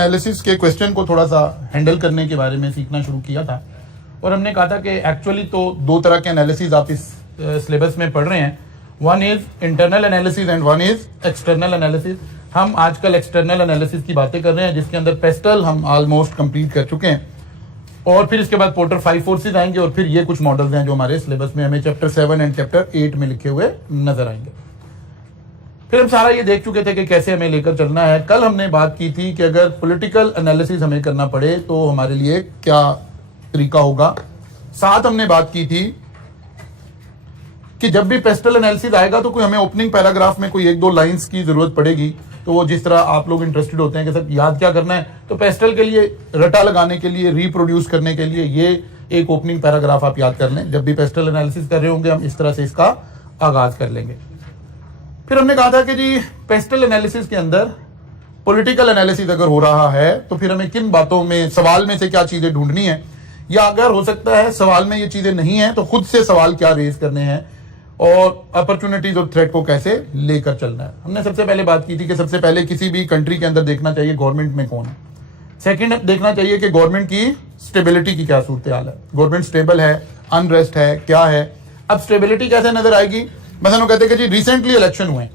Analysis के question को थोड़ा सा हैंडल करने के बारे में सीखना शुरू किया था और हमने कहा था कि एक्चुअली तो दो तरह के एनालिसिस आप इस सिलेबस में पढ़ रहे हैं। One is internal analysis and one is external analysis. हम आजकल एक्सटर्नल एनालिसिस की बातें कर रहे हैं जिसके अंदर पेस्टल हम ऑलमोस्ट कंप्लीट कर चुके हैं और फिर इसके बाद पोर्टर 5 फोर्सेज आएंगे और फिर ये कुछ मॉडल्स हैं जो हमारे सिलेबस में हमें चैप्टर 7 एंड चैप्टर 8 में लिखे हुए नजर आएंगे। फिर हम सारा ये देख चुके थे कि कैसे हमें लेकर चलना है। कल हमने बात की थी कि अगर पॉलिटिकल एनालिसिस हमें करना पड़े तो हमारे लिए क्या तरीका होगा। साथ हमने बात की थी कि जब भी पेस्टल एनालिसिस आएगा तो कोई हमें ओपनिंग पैराग्राफ में कोई एक दो लाइंस की जरूरत पड़ेगी। तो वो जिस तरह आप लोग इंटरेस्टेड होते हैं कि सर याद क्या करना है, तो पेस्टल के लिए रटा लगाने के लिए, रिप्रोड्यूस करने के लिए ये एक ओपनिंग पैराग्राफ आप याद कर लें। जब भी पेस्टल एनालिसिस कर रहे होंगे हम इस तरह से इसका आगाज कर लेंगे। फिर हमने कहा था कि जी पेस्टल एनालिसिस के अंदर पॉलिटिकल एनालिसिस अगर हो रहा है तो फिर हमें किन बातों में, सवाल में से क्या चीजें ढूंढनी है, या अगर हो सकता है सवाल में ये चीजें नहीं है तो खुद से सवाल क्या रेज करने हैं और अपॉर्चुनिटीज और थ्रेट को कैसे लेकर चलना है। हमने सबसे पहले बात की थी कि सबसे पहले किसी भी कंट्री के अंदर देखना चाहिए गवर्नमेंट में कौन है। सेकंड देखना चाहिए कि गवर्नमेंट की स्टेबिलिटी की क्या सूरत हाल है, गवर्नमेंट स्टेबल है, अनरेस्ट है, क्या है। अब स्टेबिलिटी कैसे नजर आएगी, मतलब वो कहते हैं कि जी रिसेंटली इलेक्शन हुए,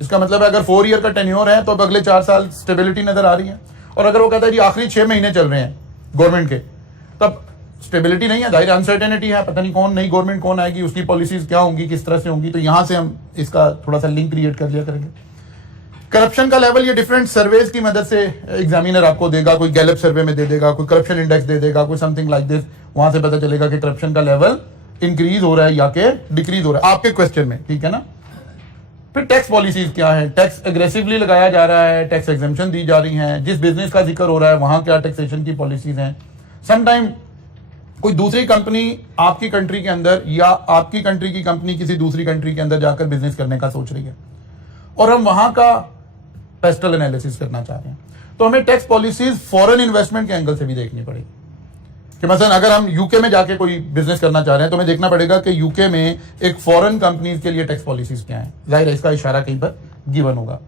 इसका मतलब है अगर 4 ईयर का टेन्योर है तो अब अगले 4 साल स्टेबिलिटी नजर आ रही है। और अगर वो कहता है जी आखिरी 6 महीने चल रहे हैं गवर्नमेंट के, तब स्टेबिलिटी नहीं है, जाहिर अनसर्टेनिटी है, पता नहीं कौन नई गवर्नमेंट कौन आएगी, उसकी पॉलिसीज क्या होंगी, किस तरह से होंगी। तो यहां से हम इसका थोड़ा सा लिंक क्रिएट कर लिया करेंगे। करप्शन का लेवल ये डिफरेंट सर्वेज की मदद से एग्जामिनर आपको देगा, कोई गैलप सर्वे में दे देगा, कोई करप्शन इंडेक्स दे देगा, कोई समथिंग लाइक दिस। वहां से पता चलेगा कि करप्शन का लेवल इंक्रीज हो रहा है या कि डिक्रीज हो रहा है आपके क्वेश्चन में, ठीक है ना। फिर टैक्स पॉलिसीज क्या है, टैक्स एग्रेसिवली लगाया जा रहा है, टैक्स एग्जेम्पशन दी जा रही हैं, जिस बिजनेस का जिक्र हो रहा है वहां क्या टैक्सेशन की पॉलिसीज हैं। समटाइम कोई दूसरी कंपनी आपकी कंट्री के अंदर या आपकी कंट्री की कंपनी किसी दूसरी कंट्री के अंदर जाकर बिजनेस करने का सोच रही है और हम वहां का पेस्टल एनालिसिस करना चाह रहे हैं, तो हमें टैक्स पॉलिसीज फॉरेन इन्वेस्टमेंट के एंगल से भी देखनी पड़ेगी। कि मसलन अगर हम यूके में जाके कोई बिजनेस करना चाह रहे हैं तो हमें देखना पड़ेगा कि यूके में एक फॉरेन कंपनीज के लिए टैक्स पॉलिसीज क्या है। जाहिर है इसका इशारा कहीं पर गिवन होगा।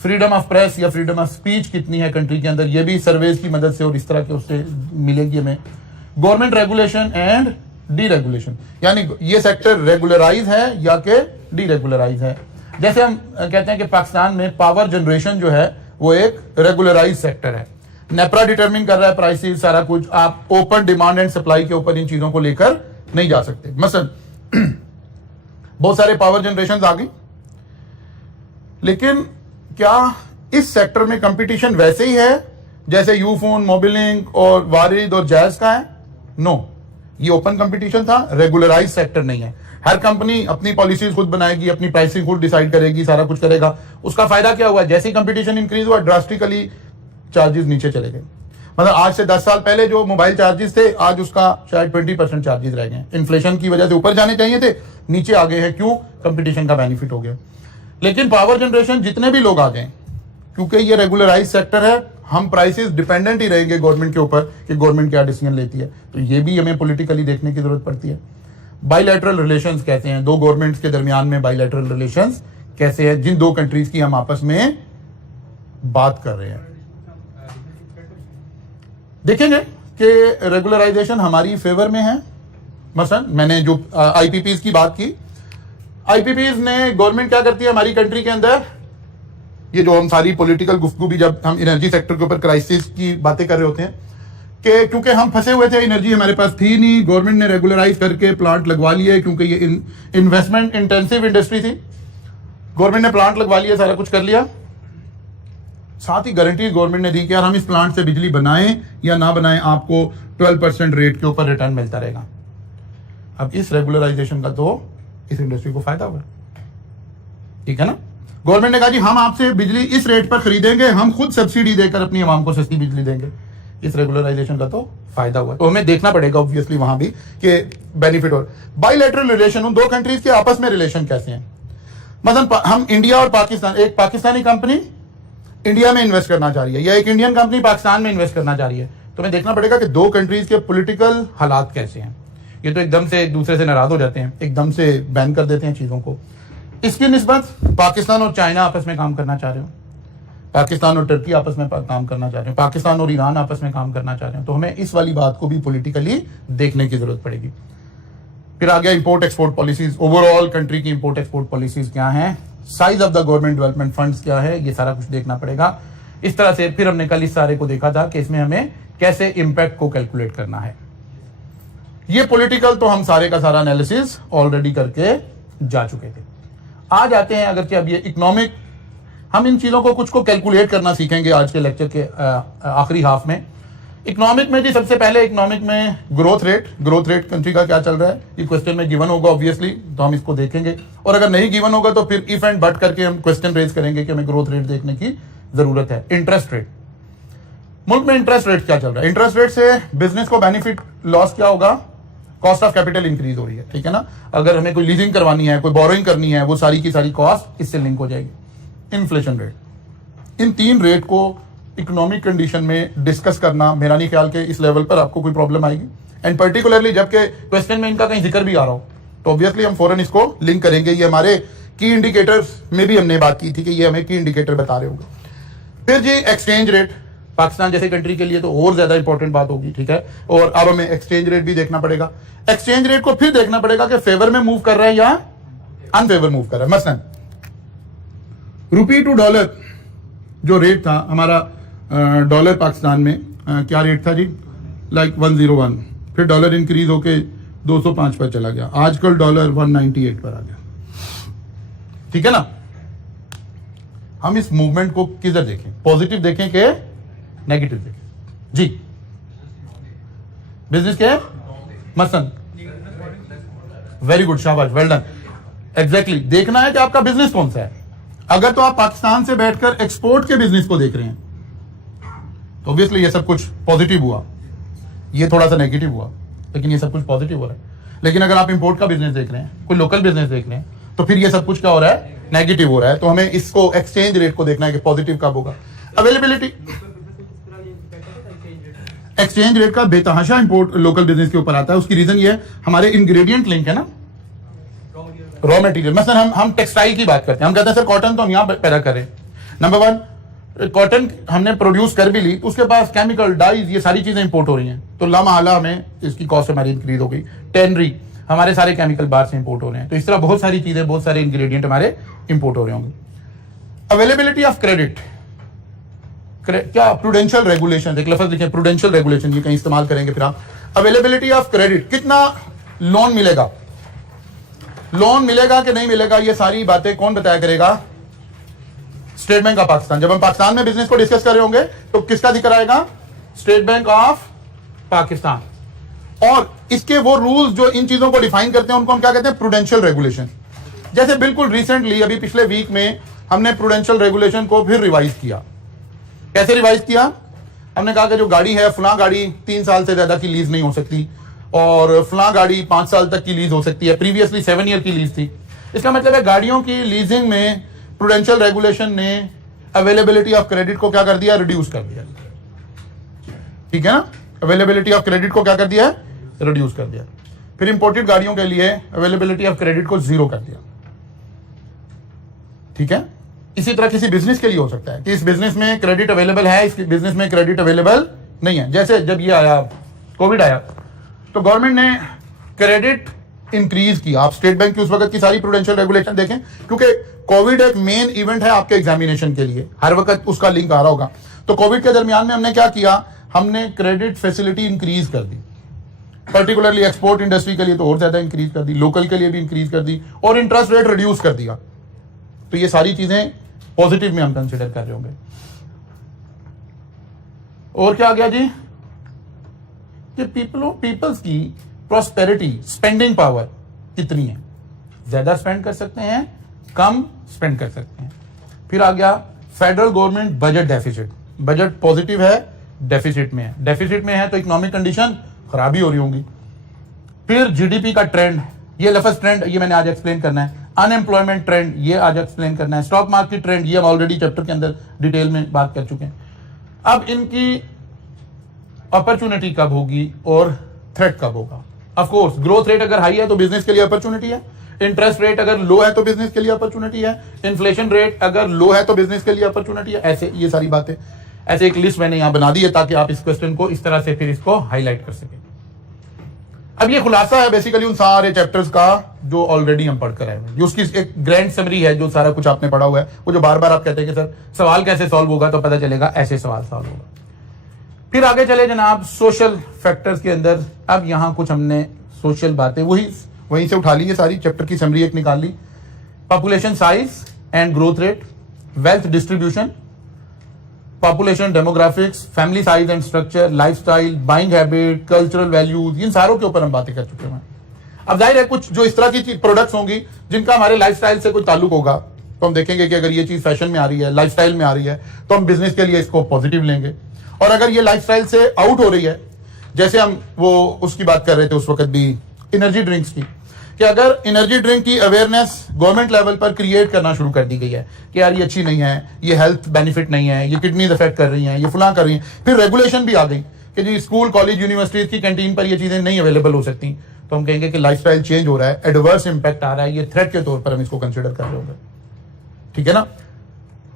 फ्रीडम ऑफ प्रेस या फ्रीडम ऑफ स्पीच कितनी है कंट्री के अंदर, ये भी सर्वेज की मदद से और इस तरह के उससे मिलेगी हमें। गवर्नमेंट रेगुलेशन एंड डीरेगुलेशन, यानी ये सेक्टर रेगुलराइज है या कि डीरेगुलराइज है। जैसे हम कहते हैं कि पाकिस्तान में पावर जनरेशन जो है वो एक रेगुलराइज सेक्टर है। नेपरा डिटरमिन कर रहा है प्राइसेस, सारा कुछ। आप ओपन डिमांड एंड सप्लाई के ऊपर इन चीजों को लेकर नहीं जा सकते। मसलन बहुत सारे पावर जनरेशन आ गई, लेकिन क्या इस सेक्टर में कंपटीशन वैसे ही है जैसे यूफोन, मोबिलिंक और वारिद और जैज का है? नो, ये ओपन कंपटीशन था, रेगुलराइज सेक्टर नहीं है। हर कंपनी अपनी पॉलिसीज खुद बनाएगी, अपनी प्राइसिंग खुद डिसाइड करेगी, सारा कुछ करेगा। उसका फायदा क्या हुआ, जैसे ही कंपटीशन इंक्रीज हुआ ड्रास्टिकली चार्जेस नीचे चले गए। मतलब आज से 10 साल पहले जो मोबाइल चार्जेस थे आज उसका शायद 20% चार्जेस रह गए। इन्फ्लेशन की वजह से ऊपर जाने चाहिए थे, नीचे आ गए हैं। क्यों? कंपटीशन का बेनिफिट हो गया। लेकिन पावर जनरेशन जितने भी लोग आ गए, क्योंकि ये रेगुलराइज सेक्टर है, हम प्राइसेस डिपेंडेंट ही रहेंगे गवर्नमेंट के ऊपर कि गवर्नमेंट क्या डिसीजन लेती है। तो ये भी हमें पॉलिटिकली देखने की जरूरत पड़ती है। बाइलैटरल रिलेशंस कहते हैं, दो गवर्नमेंट्स के दरमियान में बाइलैटरल रिलेशंस कैसे है, जिन दो कंट्रीज की हम आपस में बात कर रहे हैं। देखेंगे कि रेगुलराइजेशन हमारी फेवर में है। मसलन मैंने जो आईपीपीज की बात की, आईपीपीज ने गवर्नमेंट क्या करती है हमारी कंट्री के अंदर, ये जो हम सारी पॉलिटिकल गुफ्तगू भी जब हम एनर्जी सेक्टर के ऊपर क्राइसिस की बातें कर रहे होते हैं कि क्योंकि हम फंसे हुए थे, एनर्जी हमारे पास थी नहीं, गवर्नमेंट ने रेगुलराइज करके प्लांट लगवा लिए, क्योंकि ये इन्वेस्टमेंट इंटेंसिव इंडस्ट्री थी। गवर्नमेंट ने प्लांट लगवा लिया, सारा कुछ कर लिया। साथ ही गारंटी गवर्नमेंट ने दी कि यार हम इस प्लांट से बिजली बनाएं या ना बनाएं, आपको 12% रेट के ऊपर रिटर्न मिलता रहेगा। अब इस रेगुलराइजेशन का तो इस इंडस्ट्री को फायदा हुआ, ठीक है ना। गवर्नमेंट ने कहा जी हम आपसे बिजली इस रेट पर खरीदेंगे, हम खुद सब्सिडी देकर अपनी आवाम को सस्ती बिजली देंगे। इस रेगुलराइजेशन का तो फायदा हुआ। तो हमें देखना पड़ेगा ऑब्वियसली वहां भी कि बेनिफिट। और बाइलैटरल रिलेशन, उन दो कंट्रीज के आपस में रिलेशन कैसे हैं। मतलब हम इंडिया और पाकिस्तान, एक पाकिस्तानी कंपनी इंडिया में इन्वेस्ट करना चाह रही है या एक इंडियन कंपनी पाकिस्तान में इन्वेस्ट करना चाह रही है, तो हमें देखना पड़ेगा कि दो कंट्रीज के पॉलिटिकल हालात कैसे हैं। ये तो एकदम से एक दूसरे से नाराज हो जाते हैं, एकदम से बैन कर देते हैं चीजों को। इसकी निस्बत पाकिस्तान और चाइना आपस में काम करना चाह रहे हो, पाकिस्तान और टर्की आपस में काम करना चाह रहे हैं, पाकिस्तान और ईरान आपस में काम करना चाह रहे हैं, तो हमें इस वाली बात को भी पॉलिटिकली देखने की जरूरत पड़ेगी। फिर आ गया import export policies, overall country की इंपोर्ट एक्सपोर्ट पॉलिसीज क्या हैं, size of the government development funds क्या है, ये सारा कुछ देखना पड़ेगा। इस तरह से फिर हमने कल इस सारे को देखा था कि इसमें हमें कैसे इंपैक्ट को कैलकुलेट करना है। ये पॉलिटिकल तो हम सारे का सारा एनालिसिस ऑलरेडी करके जा चुके थे। आज आते हैं अगर कि अब ये इकोनॉमिक, हम इन चीजों को कुछ को कैलकुलेट करना सीखेंगे आज के लेक्चर के आखिरी हाफ में। इकोनॉमिक में जी सबसे पहले इकोनॉमिक में ग्रोथ रेट कंट्री का क्या चल रहा है, ये क्वेश्चन में गिवन होगा ऑब्वियसली, तो हम इसको देखेंगे। और अगर नहीं गिवन होगा तो फिर इफ एंड बट करके हम क्वेश्चन रेज करेंगे कि हमें ग्रोथ रेट देखने की जरूरत है। इंटरेस्ट रेट, मुल्क में इंटरेस्ट रेट क्या चल रहा है, इंटरेस्ट रेट से बिजनेस को बेनिफिट लॉस क्या होगा, कॉस्ट ऑफ कैपिटल इंक्रीज हो रही है, ठीक है ना। अगर हमें कोई लीजिंग करवानी है, कोई बोरोइंग करनी है, वो सारी की सारी कॉस्ट इससे लिंक हो जाएगी। इन्फ्लेशन रेट, इन तीन रेट को इकोनॉमिक कंडीशन में डिस्कस करना मेरा नहीं ख्याल के इस लेवल पर आपको कोई प्रॉब्लम आएगी। एंड पर्टिकुलरली जबकि क्वेश्चन में इनका कहीं जिक्र भी आ रहा हो तो ऑब्वियसली हम फौरन इसको लिंक करेंगे। ये हमारे की इंडिकेटर्स में भी हमने बात की थी कि ये हमें की इंडिकेटर बता रहे होंगे। फिर जी एक्सचेंज रेट, पाकिस्तान जैसे कंट्री के लिए तो और ज्यादा इंपॉर्टेंट बात होगी, ठीक है। और अब हमें एक्सचेंज रेट भी देखना पड़ेगा। एक्सचेंज रेट को फिर देखना पड़ेगा कि फेवर में मूव कर रहा है या अनफेवर मूव कर रहा है। मसलन रुपी टू डॉलर जो रेट था हमारा, डॉलर पाकिस्तान में क्या रेट था जी, लाइक 101, फिर डॉलर इंक्रीज होके 205 पर चला गया, आजकल डॉलर 198 पर आ गया, ठीक है ना। हम इस मूवमेंट को किधर देखें, पॉजिटिव देखें कि नेगेटिव देखें जी, बिजनेस के मसलन, वेरी गुड, शाबाश, वेल डन, एग्जैक्टली देखना है कि आपका बिजनेस कौन सा है। अगर तो आप पाकिस्तान से बैठकर एक्सपोर्ट के बिजनेस को देख रहे हैं तो ऑब्वियसली ये सब कुछ पॉजिटिव हुआ, ये थोड़ा सा नेगेटिव हुआ, लेकिन ये सब कुछ पॉजिटिव हो रहा है। लेकिन अगर आप इंपोर्ट का बिजनेस देख रहे हैं, कोई लोकल बिजनेस देख रहे हैं, तो फिर ये सब कुछ क्या हो रहा है, नेगेटिव हो रहा है। तो हमें इसको एक्सचेंज रेट को देखना है कि पॉजिटिव कब होगा। अवेलेबिलिटी, एक्सचेंज रेट का बेतहाशा इंपोर्ट लोकल बिजनेस के ऊपर आता है। उसकी रीजन ये है, हमारे इंग्रेडिएंट लिंक है ना, रॉ मटेरियल। मसलन हम टेक्सटाइल की बात करते हैं, हम कहते हैं सर कॉटन तो हम यहां पैदा करें। नंबर वन, कॉटन हमने प्रोड्यूस कर भी ली, उसके पास केमिकल, डाइज, ये सारी चीजें इंपोर्ट हो रही हैं, तो लामहला हमें इसकी कॉस्ट हमारी इंक्रीज हो गई। टेनरी, हमारे सारे केमिकल बाहर से इंपोर्ट हो रहे हैं, तो इस तरह बहुत सारी चीजें, बहुत सारे इंग्रेडिएंट हमारे इंपोर्ट हो रहे होंगे। अवेलेबिलिटी ऑफ क्रेडिट, क्या प्रूडेंशियल रेगुलेशन, एक लफ्ज लिखे प्रूडेंशियल रेगुलेशन, ये कहीं इस्तेमाल करेंगे फिर आप। अवेलेबिलिटी ऑफ क्रेडिट, कितना लोन मिलेगा, लोन मिलेगा कि नहीं मिलेगा, ये सारी बातें कौन बताया करेगा, स्टेट बैंक ऑफ पाकिस्तान। जब हम पाकिस्तान में बिजनेस को डिस्कस कर रहे होंगे तो किसका जिक्र आएगा, स्टेट बैंक ऑफ पाकिस्तान। और इसके वो रूल्स जो इन चीजों को डिफाइन करते हैं उनको हम क्या कहते हैं, प्रूडेंशियल रेगुलेशन। जैसे बिल्कुल रिसेंटली अभी पिछले वीक में हमने प्रूडेंशियल रेगुलेशन को फिर रिवाइज किया। कैसे रिवाइज किया, हमने कहा कि जो गाड़ी है, फलां गाड़ी 3 साल से ज्यादा की लीज नहीं हो सकती, और फलां गाड़ी 5 साल तक की लीज हो सकती है। प्रीवियसली 7 ईयर की लीज थी। इसका मतलब है गाड़ियों की लीजिंग में प्रूडेंशियल रेगुलेशन ने अवेलेबिलिटी ऑफ क्रेडिट को क्या कर दिया, रिड्यूस कर दिया, ठीक है ना। अवेलेबिलिटी ऑफ क्रेडिट को क्या कर दिया, रिड्यूस कर दिया। फिर इंपोर्टेड गाड़ियों के लिए अवेलेबिलिटी ऑफ क्रेडिट को 0 कर दिया, ठीक है। इसी तरह किसी बिजनेस के लिए हो सकता है कि इस बिजनेस में क्रेडिट अवेलेबल है, इस बिजनेस में क्रेडिट अवेलेबल नहीं है। जैसे जब ये आया, कोविड आया, तो गवर्नमेंट ने क्रेडिट इंक्रीज किया। आप स्टेट बैंक की उस वक्त की सारी प्रूडेंशियल रेगुलेशन देखें, क्योंकि कोविड एक मेन इवेंट है आपके एग्जामिनेशन के लिए, हर वक्त उसका लिंक आ रहा होगा। तो कोविड के दरमियान में हमने क्या किया, हमने क्रेडिट फैसिलिटी इंक्रीज कर दी, पर्टिकुलरली एक्सपोर्ट इंडस्ट्री के लिए तो और ज्यादा इंक्रीज कर दी, लोकल के लिए भी इंक्रीज कर दी, और इंटरेस्ट रेट रिड्यूस कर दिया। तो ये सारी चीजें पॉजिटिव में हम कंसिडर कर रहे होंगे। और क्या आ गया जी, कि पीपल्स की प्रॉस्पेरिटी, स्पेंडिंग पावर कितनी है, ज्यादा स्पेंड कर सकते हैं, कम स्पेंड कर सकते हैं। फिर आ गया federal government budget deficit, budget positive है, डेफिसिट में है, डेफिसिट में है तो इकोनॉमिक कंडीशन खराबी हो रही होंगी। फिर जीडीपी का ट्रेंड, ये लफ्ज ट्रेंड ये मैंने आज एक्सप्लेन करना है। अनएम्प्लॉयमेंट ट्रेंड ये आज एक्सप्लेन करना है। स्टॉक मार्केट ट्रेंड ये हम ऑलरेडी चैप्टर के अंदर डिटेल में बात कर चुके हैं। अब इनकी अपॉर्चुनिटी कब होगी और थ्रेट कब होगा। ऑफ कोर्स ग्रोथ रेट अगर हाई है तो बिजनेस के लिए अपॉर्चुनिटी है, इंटरेस्ट रेट अगर लो है तो बिजनेस के लिए अपॉर्चुनिटी है, इन्फ्लेशन रेट अगर लो है तो बिजनेस के लिए अपॉर्चुनिटी है। ऐसे ये सारी बातें, ऐसे एक लिस्ट मैंने यहां बना दी है ताकि आप इस क्वेश्चन को इस तरह से फिर इसको हाईलाइट कर सकें। अब ये खुलासा है बेसिकली उन सारे चैप्टर्स का जो ऑलरेडी हम पढ़ कर आए हैं, जो उसकी एक ग्रैंड समरी है, जो सारा कुछ आपने पढ़ा हुआ है। वो जो बार बार आप कहते हैं कि सर सवाल कैसे सॉल्व होगा, तो पता चलेगा ऐसे सवाल सॉल्व होगा। फिर आगे चले जनाब सोशल फैक्टर्स के अंदर। अब यहां कुछ हमने सोशल बातें वहीं से उठा ली है, सारी चैप्टर की समरी एक निकाल ली। Population size and growth rate, wealth distribution, population demographics, family size and structure, lifestyle, buying habit, cultural values, इन सारों के ऊपर हम बातें कर चुके हैं। अब जाहिर है कुछ जो इस तरह की प्रोडक्ट्स होंगी जिनका हमारे लाइफस्टाइल से कोई ताल्लुक होगा, तो हम देखेंगे कि अगर ये चीज फैशन में आ रही है, लाइफस्टाइल में आ रही है, तो हम बिजनेस के लिए इसको पॉजिटिव लेंगे। और अगर ये लाइफस्टाइल से आउट हो रही है, जैसे हम वो उसकी बात कर रहे थे उस वक्त भी एनर्जी ड्रिंक्स की, कि अगर एनर्जी ड्रिंक की अवेयरनेस गवर्नमेंट लेवल पर क्रिएट करना शुरू कर दी गई है कि यार ये अच्छी नहीं है, ये हेल्थ बेनिफिट नहीं है, ये किडनीज अफेक्ट कर रही हैं, ये फुला कर रही हैं, फिर रेगुलेशन भी आ गई कि जी स्कूल कॉलेज यूनिवर्सिटीज की कैंटीन पर ये चीजें नहीं अवेलेबल हो सकती, तो हम कहेंगे कि लाइफस्टाइल चेंज हो रहा है, एडवर्स इंपैक्ट आ रहा है, ये थ्रेट के तौर पर हम इसको कंसिडर कर रहे होंगे। ठीक है ना।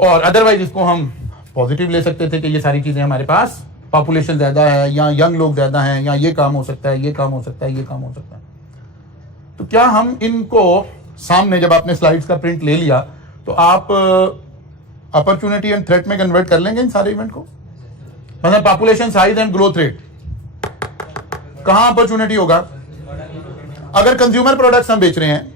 और अदरवाइज इसको हम पॉजिटिव ले सकते थे कि ये सारी चीजें हमारे पास, पॉपुलेशन ज्यादा है या यंग लोग ज्यादा हैं या ये काम हो सकता है, ये काम हो सकता है, ये काम हो सकता है। तो क्या हम इनको सामने जब आपने स्लाइड्स का प्रिंट ले लिया तो आप अपॉर्चुनिटी एंड थ्रेट में कन्वर्ट कर लेंगे इन सारे इवेंट को? मतलब population size and growth rate कहां अपॉर्चुनिटी होगा? अगर कंज्यूमर प्रोडक्ट्स हम बेच रहे हैं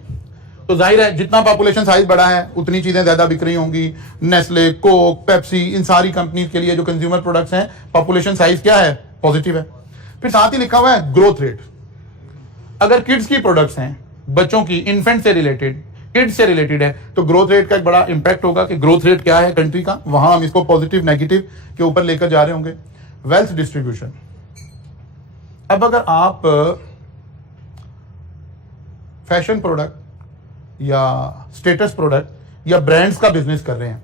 तो जाहिर है जितना पॉपुलेशन साइज बड़ा है उतनी चीजें ज्यादा बिक रही होंगी। नेस्ले, कोक, पेप्सी, इन सारी कंपनीज के लिए जो कंज्यूमर प्रोडक्ट्स हैं पॉपुलेशन साइज क्या है? पॉजिटिव है। फिर साथ ही लिखा हुआ है ग्रोथ रेट। अगर किड्स की प्रोडक्ट्स हैं, बच्चों की, इन्फेंट से रिलेटेड, किड्स से रिलेटेड है, तो ग्रोथ रेट का एक बड़ा इंपैक्ट होगा कि ग्रोथ रेट क्या है कंट्री का, वहां हम इसको पॉजिटिव नेगेटिव के ऊपर लेकर जा रहे होंगे। वेल्थ डिस्ट्रीब्यूशन, अब अगर आप फैशन प्रोडक्ट या स्टेटस प्रोडक्ट या ब्रांड्स का बिजनेस कर रहे हैं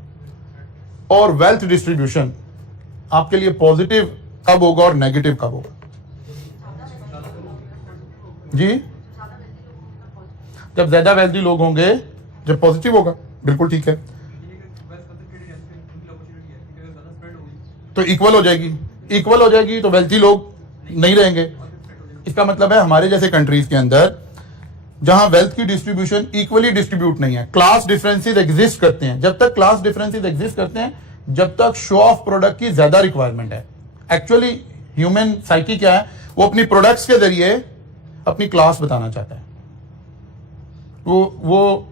और वेल्थ डिस्ट्रीब्यूशन आपके लिए पॉजिटिव कब होगा और नेगेटिव कब होगा? जी, जब ज्यादा वेल्थी लोग होंगे जब पॉजिटिव होगा, बिल्कुल ठीक है। तो इक्वल हो जाएगी, इक्वल हो जाएगी तो वेल्थी लोग नहीं रहेंगे। इसका मतलब है हमारे जैसे कंट्रीज के अंदर जहां वेल्थ की डिस्ट्रीब्यूशन इक्वली डिस्ट्रीब्यूट नहीं है, क्लास डिफरेंसेस एग्जिस्ट करते हैं। जब तक क्लास डिफरेंसेस एग्जिस्ट करते हैं, जब तक शो ऑफ प्रोडक्ट की ज्यादा रिक्वायरमेंट है। एक्चुअली ह्यूमन साइकी क्या है, वो अपनी प्रोडक्ट्स के जरिए अपनी क्लास बताना चाहता है। वो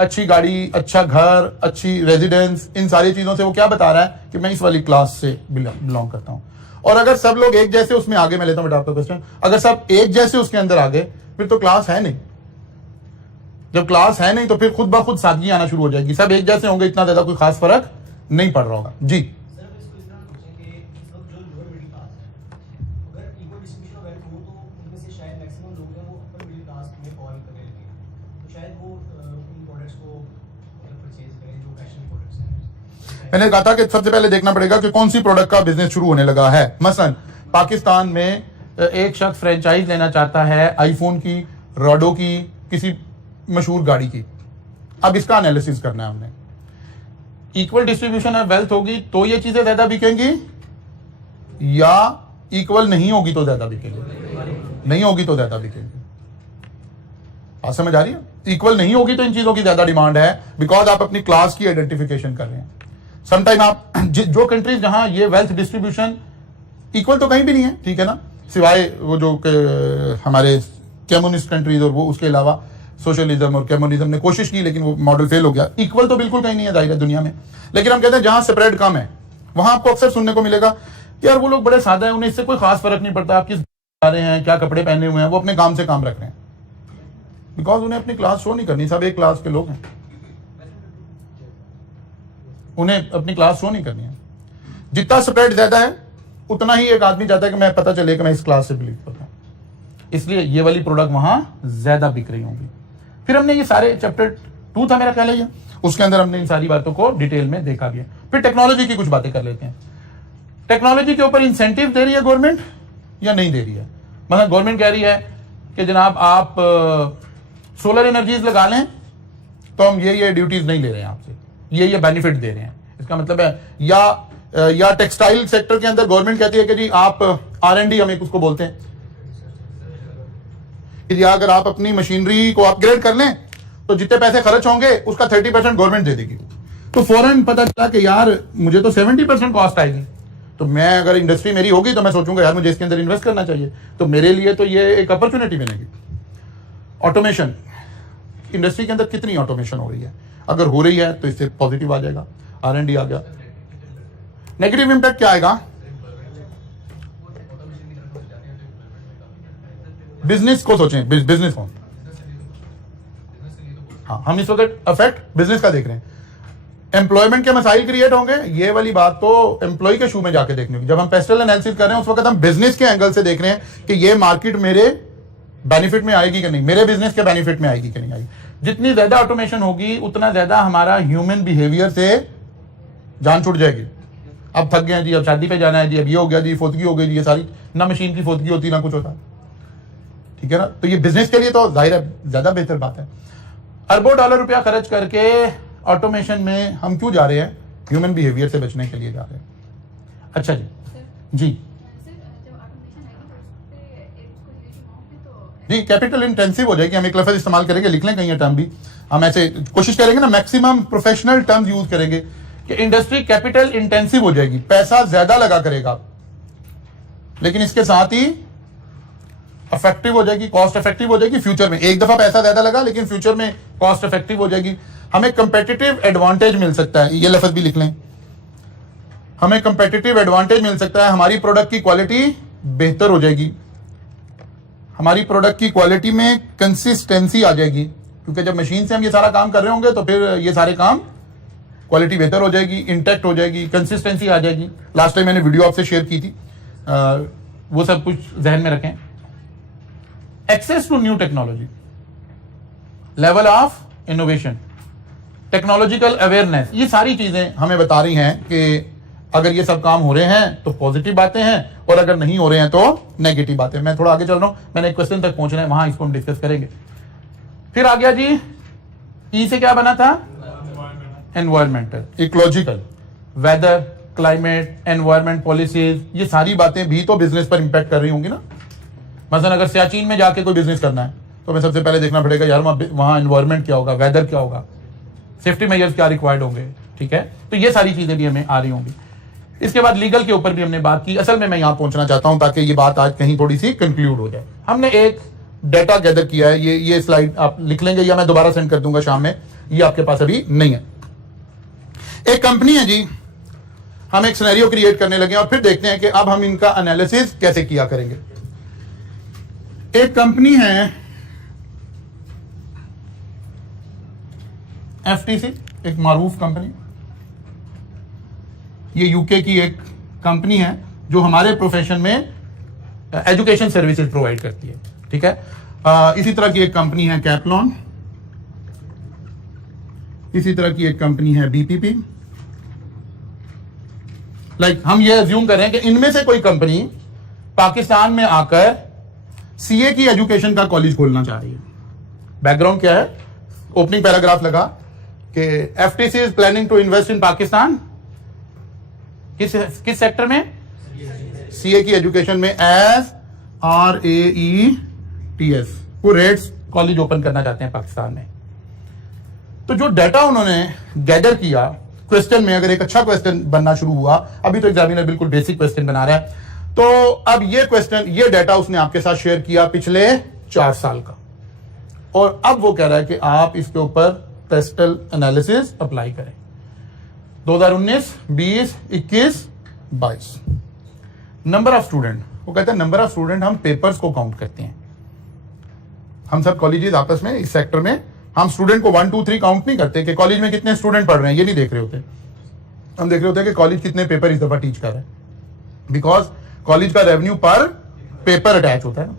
अच्छी गाड़ी, अच्छा घर, अच्छी रेजिडेंस, इन सारी चीजों से वो क्या बता रहा है कि मैं इस वाली क्लास से बिलोंग करता हूं। और अगर सब लोग एक जैसे उसमें आगे, मैं लेता हूं बेटा आपका क्वेश्चन, अगर सब एक जैसे उसके अंदर आगे, फिर तो क्लास है नहीं। जब क्लास है नहीं तो फिर खुद ब खुद सादगी आना शुरू हो जाएगी। सब एक जैसे होंगे, इतना ज्यादा कोई खास फर्क नहीं पड़ रहा होगा। जी, मैंने कहा था कि सबसे पहले देखना पड़ेगा कि कौन सी प्रोडक्ट का बिजनेस शुरू होने लगा है। मसलन पाकिस्तान में एक शख्स फ्रेंचाइज लेना चाहता है आईफोन की, रोडो की, किसी मशहूर गाड़ी की। अब इसका एनालिसिस करना है हमने। इक्वल डिस्ट्रीब्यूशन ऑफ वेल्थ होगी तो ये चीजें ज्यादा बिकेंगी, या इक्वल नहीं होगी तो ज्यादा बिकेंगी? नहीं होगी तो ज्यादा बिकेंगी। बात समझ आ रही है? इक्वल नहीं होगी तो इन चीजों की ज्यादा डिमांड है, बिकॉज आप अपनी क्लास की आइडेंटिफिकेशन कर रहे हैं। समटाइम आप जो कंट्रीज जहां ये वेल्थ डिस्ट्रीब्यूशन इक्वल तो कहीं भी नहीं है, ठीक है ना, सिवाय वो जो हमारे कम्युनिस्ट कंट्रीज और वो उसके अलावा सोशलिज्म और कम्युनिज्म ने कोशिश की लेकिन वो मॉडल फेल हो गया। इक्वल तो बिल्कुल कहीं नहीं है जाहिर है दुनिया में, लेकिन हम कहते हैं जहां स्प्रेड कम है वहां आपको अक्सर सुनने को मिलेगा कि यार वो लोग बड़े सादा है, उन्हें इससे कोई खास फर्क नहीं पड़ता आप किस जा रहे हैं, क्या कपड़े पहने हुए हैं, वो अपने काम से काम रख रहे हैं, बिकॉज उन्हें अपनी क्लास शो नहीं करनी। सब एक क्लास के लोग हैं, उन्हें अपनी क्लास शो नहीं करनी है। जितना स्प्रेड ज्यादा है उतना ही एक आदमी चाहता है कि मैं पता चले कि मैं इस क्लास से बिलीव करता हूं, इसलिए ये वाली प्रोडक्ट वहां ज्यादा बिक रही होंगी। फिर हमने ये सारे चैप्टर 2 था मेरा ख्याल है, उसके अंदर हमने इन सारी बातों को डिटेल में देखा भी है। फिर टेक्नोलॉजी की कुछ बातें कर लेते हैं। टेक्नोलॉजी के ऊपर इंसेंटिव दे रही है गवर्नमेंट या नहीं दे रही है? मतलब गवर्नमेंट कह रही है कि जनाब आप सोलर एनर्जीज लगा लें तो हम ये ड्यूटीज नहीं ले रहे हैं आपसे, ये बेनिफिट दे रहे हैं। इसका मतलब है या टेक्सटाइल सेक्टर के अंदर गवर्नमेंट कहती है कि जी आप R&D, हम एक उसको बोलते हैं कि अगर आप अपनी मशीनरी को अपग्रेड कर लें तो जितने पैसे खर्च होंगे उसका 30% गवर्नमेंट दे देगी। तो फौरन पता चला कि यार मुझे तो 70% कॉस्ट आएगी, तो मैं अगर इंडस्ट्री मेरी होगी तो मैं सोचूंगा यार मुझे इसके अंदर इन्वेस्ट करना चाहिए, तो मेरे लिए तो ये एक अपॉर्चुनिटी मिलेगी। ऑटोमेशन, इंडस्ट्री के अंदर कितनी ऑटोमेशन हो रही है, अगर हो रही है तो इससे पॉजिटिव आ जाएगा, R&D आ गया। नेगेटिव इंपैक्ट क्या आएगा? बिजनेस को सोचें, बिजनेस को, हाँ हम इस वक्त अफेक्ट बिजनेस का देख रहे हैं। एम्प्लॉयमेंट के मसाइल क्रिएट होंगे, ये वाली बात तो एम्प्लॉय के शू में जाके देखने होगी। जब हम पेस्टल एनालिसिस कर रहे हैं उस वक्त हम बिजनेस के एंगल से देख रहे हैं कि ये मार्केट मेरे बेनिफिट में आएगी कि नहीं, मेरे बिजनेस के बेनिफिट में आएगी कि नहीं आएगी। जितनी ज्यादा ऑटोमेशन होगी उतना ज्यादा हमारा ह्यूमन बिहेवियर से जान छूट जाएगी। अब थक गए जी, अब शादी पे जाना है जी, अब ये हो गया जी, फोतगी हो गई जी, ये सारी ना मशीन की फोतगी होती ना कुछ होता, ठीक है ना। तो ये बिजनेस के लिए तो जाहिर है ज्यादा बेहतर बात है। अरबों डॉलर रुपया खर्च करके ऑटोमेशन में हम क्यों जा रहे हैं? ह्यूमन बिहेवियर से बचने के लिए जा रहे हैं। अच्छा जी, जी जी कैपिटल इंटेंसिव हो जाएगी। हम एक लफ्ज इस्तेमाल करेंगे, लिख लें कहीं टर्म भी, हम ऐसे कोशिश करेंगे ना मैक्सिमम प्रोफेशनल टर्म्स यूज करेंगे कि इंडस्ट्री कैपिटल इंटेंसिव हो जाएगी, पैसा ज्यादा लगा करेगा, लेकिन इसके साथ ही इफेक्टिव हो जाएगी, कॉस्ट इफेक्टिव हो जाएगी। फ्यूचर में एक दफा पैसा ज्यादा लगा लेकिन फ्यूचर में कॉस्ट इफेक्टिव हो जाएगी। हमें कंपेटिटिव एडवांटेज मिल सकता है, ये लफ्ज भी लिख लें, हमें कंपेटिटिव एडवांटेज मिल सकता है। हमारी प्रोडक्ट की क्वालिटी बेहतर हो जाएगी, हमारी प्रोडक्ट की क्वालिटी में कंसिस्टेंसी आ जाएगी, क्योंकि जब मशीन से हम ये सारा काम कर रहे होंगे तो फिर ये सारे काम क्वालिटी बेहतर हो जाएगी, इंटैक्ट हो जाएगी, कंसिस्टेंसी आ जाएगी। लास्ट टाइम मैंने वीडियो आपसे शेयर की थी, वो सब कुछ जहन में रखें। Access to new technology, level of innovation, technological awareness, ये सारी चीजें हमें बता रही हैं कि अगर ये सब काम हो रहे हैं तो पॉजिटिव बातें हैं, और अगर नहीं हो रहे हैं तो नेगेटिव बातें। मैं थोड़ा आगे चल रहा हूं, मैंने एक क्वेश्चन तक पहुंचना है, वहां इसको हम डिस्कस करेंगे। फिर आ गया जी, ई से क्या बना था? Environmental, ecological, weather, climate, environment policies, ये सारी बातें भी तो बिजनेस पर इंपैक्ट कर रही होंगी ना। मसलन अगर सियाचिन में जाके कोई बिजनेस करना है तो हमें सबसे पहले देखना पड़ेगा यार वहां एनवायरमेंट क्या होगा, वेदर क्या होगा, सेफ्टी मेजर्स क्या रिक्वायर्ड होंगे, ठीक है। तो ये सारी चीजें भी हमें आ रही होंगी। इसके बाद लीगल के ऊपर भी हमने बात की। असल में मैं यहां पहुंचना चाहता हूं ताकि ये बात आज कहीं थोड़ी सी कंक्लूड हो जाए। हमने एक डेटा गैदर किया है, ये स्लाइड आप लिख लेंगे या मैं दोबारा सेंड कर दूंगा शाम में, ये आपके पास अभी नहीं है। एक कंपनी है जी, हम एक सिनेरियो क्रिएट करने लगे और फिर देखते हैं कि अब हम इनका एनालिसिस कैसे किया करेंगे। एक कंपनी है FTC, एक मारूफ कंपनी, ये यूके की एक कंपनी है जो हमारे प्रोफेशन में एजुकेशन सर्विसेज प्रोवाइड करती है, ठीक है। इसी तरह की एक कंपनी है कैपलॉन, इसी तरह की एक कंपनी है BPP। हम ये अज्यूम कर रहे हैं कि इनमें से कोई कंपनी पाकिस्तान में आकर CA की एजुकेशन का कॉलेज खोलना चाह रही है। बैकग्राउंड क्या है? ओपनिंग पैराग्राफ लगा कि FTC is planning to invest in Pakistan, किस सेक्टर में? CA की एजुकेशन में, RAETS, वो रेट्स कॉलेज ओपन करना चाहते हैं पाकिस्तान में। तो जो डाटा उन्होंने गैदर किया, क्वेश्चन में अगर एक अच्छा क्वेश्चन बनना शुरू हुआ, अभी तो एग्जामिनर बिल्कुल बेसिक क्वेश्चन बना रहा है, तो अब ये क्वेश्चन, ये डाटा उसने आपके साथ शेयर किया पिछले 4 साल का, और अब वो कह रहा है कि आप इसके ऊपर पेस्टल एनालिसिस अप्लाई करें। 2019, 20, 21, 22 नंबर ऑफ स्टूडेंट, वो कहते हैं नंबर ऑफ स्टूडेंट हम पेपर्स को काउंट करते हैं। हम सब कॉलेजेस आपस में इस सेक्टर में हम स्टूडेंट को 1, 2, 3 काउंट नहीं करते कि कॉलेज में कितने स्टूडेंट पढ़ रहे हैं, ये नहीं देख रहे होते। हम देख रहे होते हैं कि कॉलेज कितने पेपर इस दफा टीच कर रहे हैं, बिकॉज कॉलेज का रेवेन्यू पर पेपर अटैच होता है ना।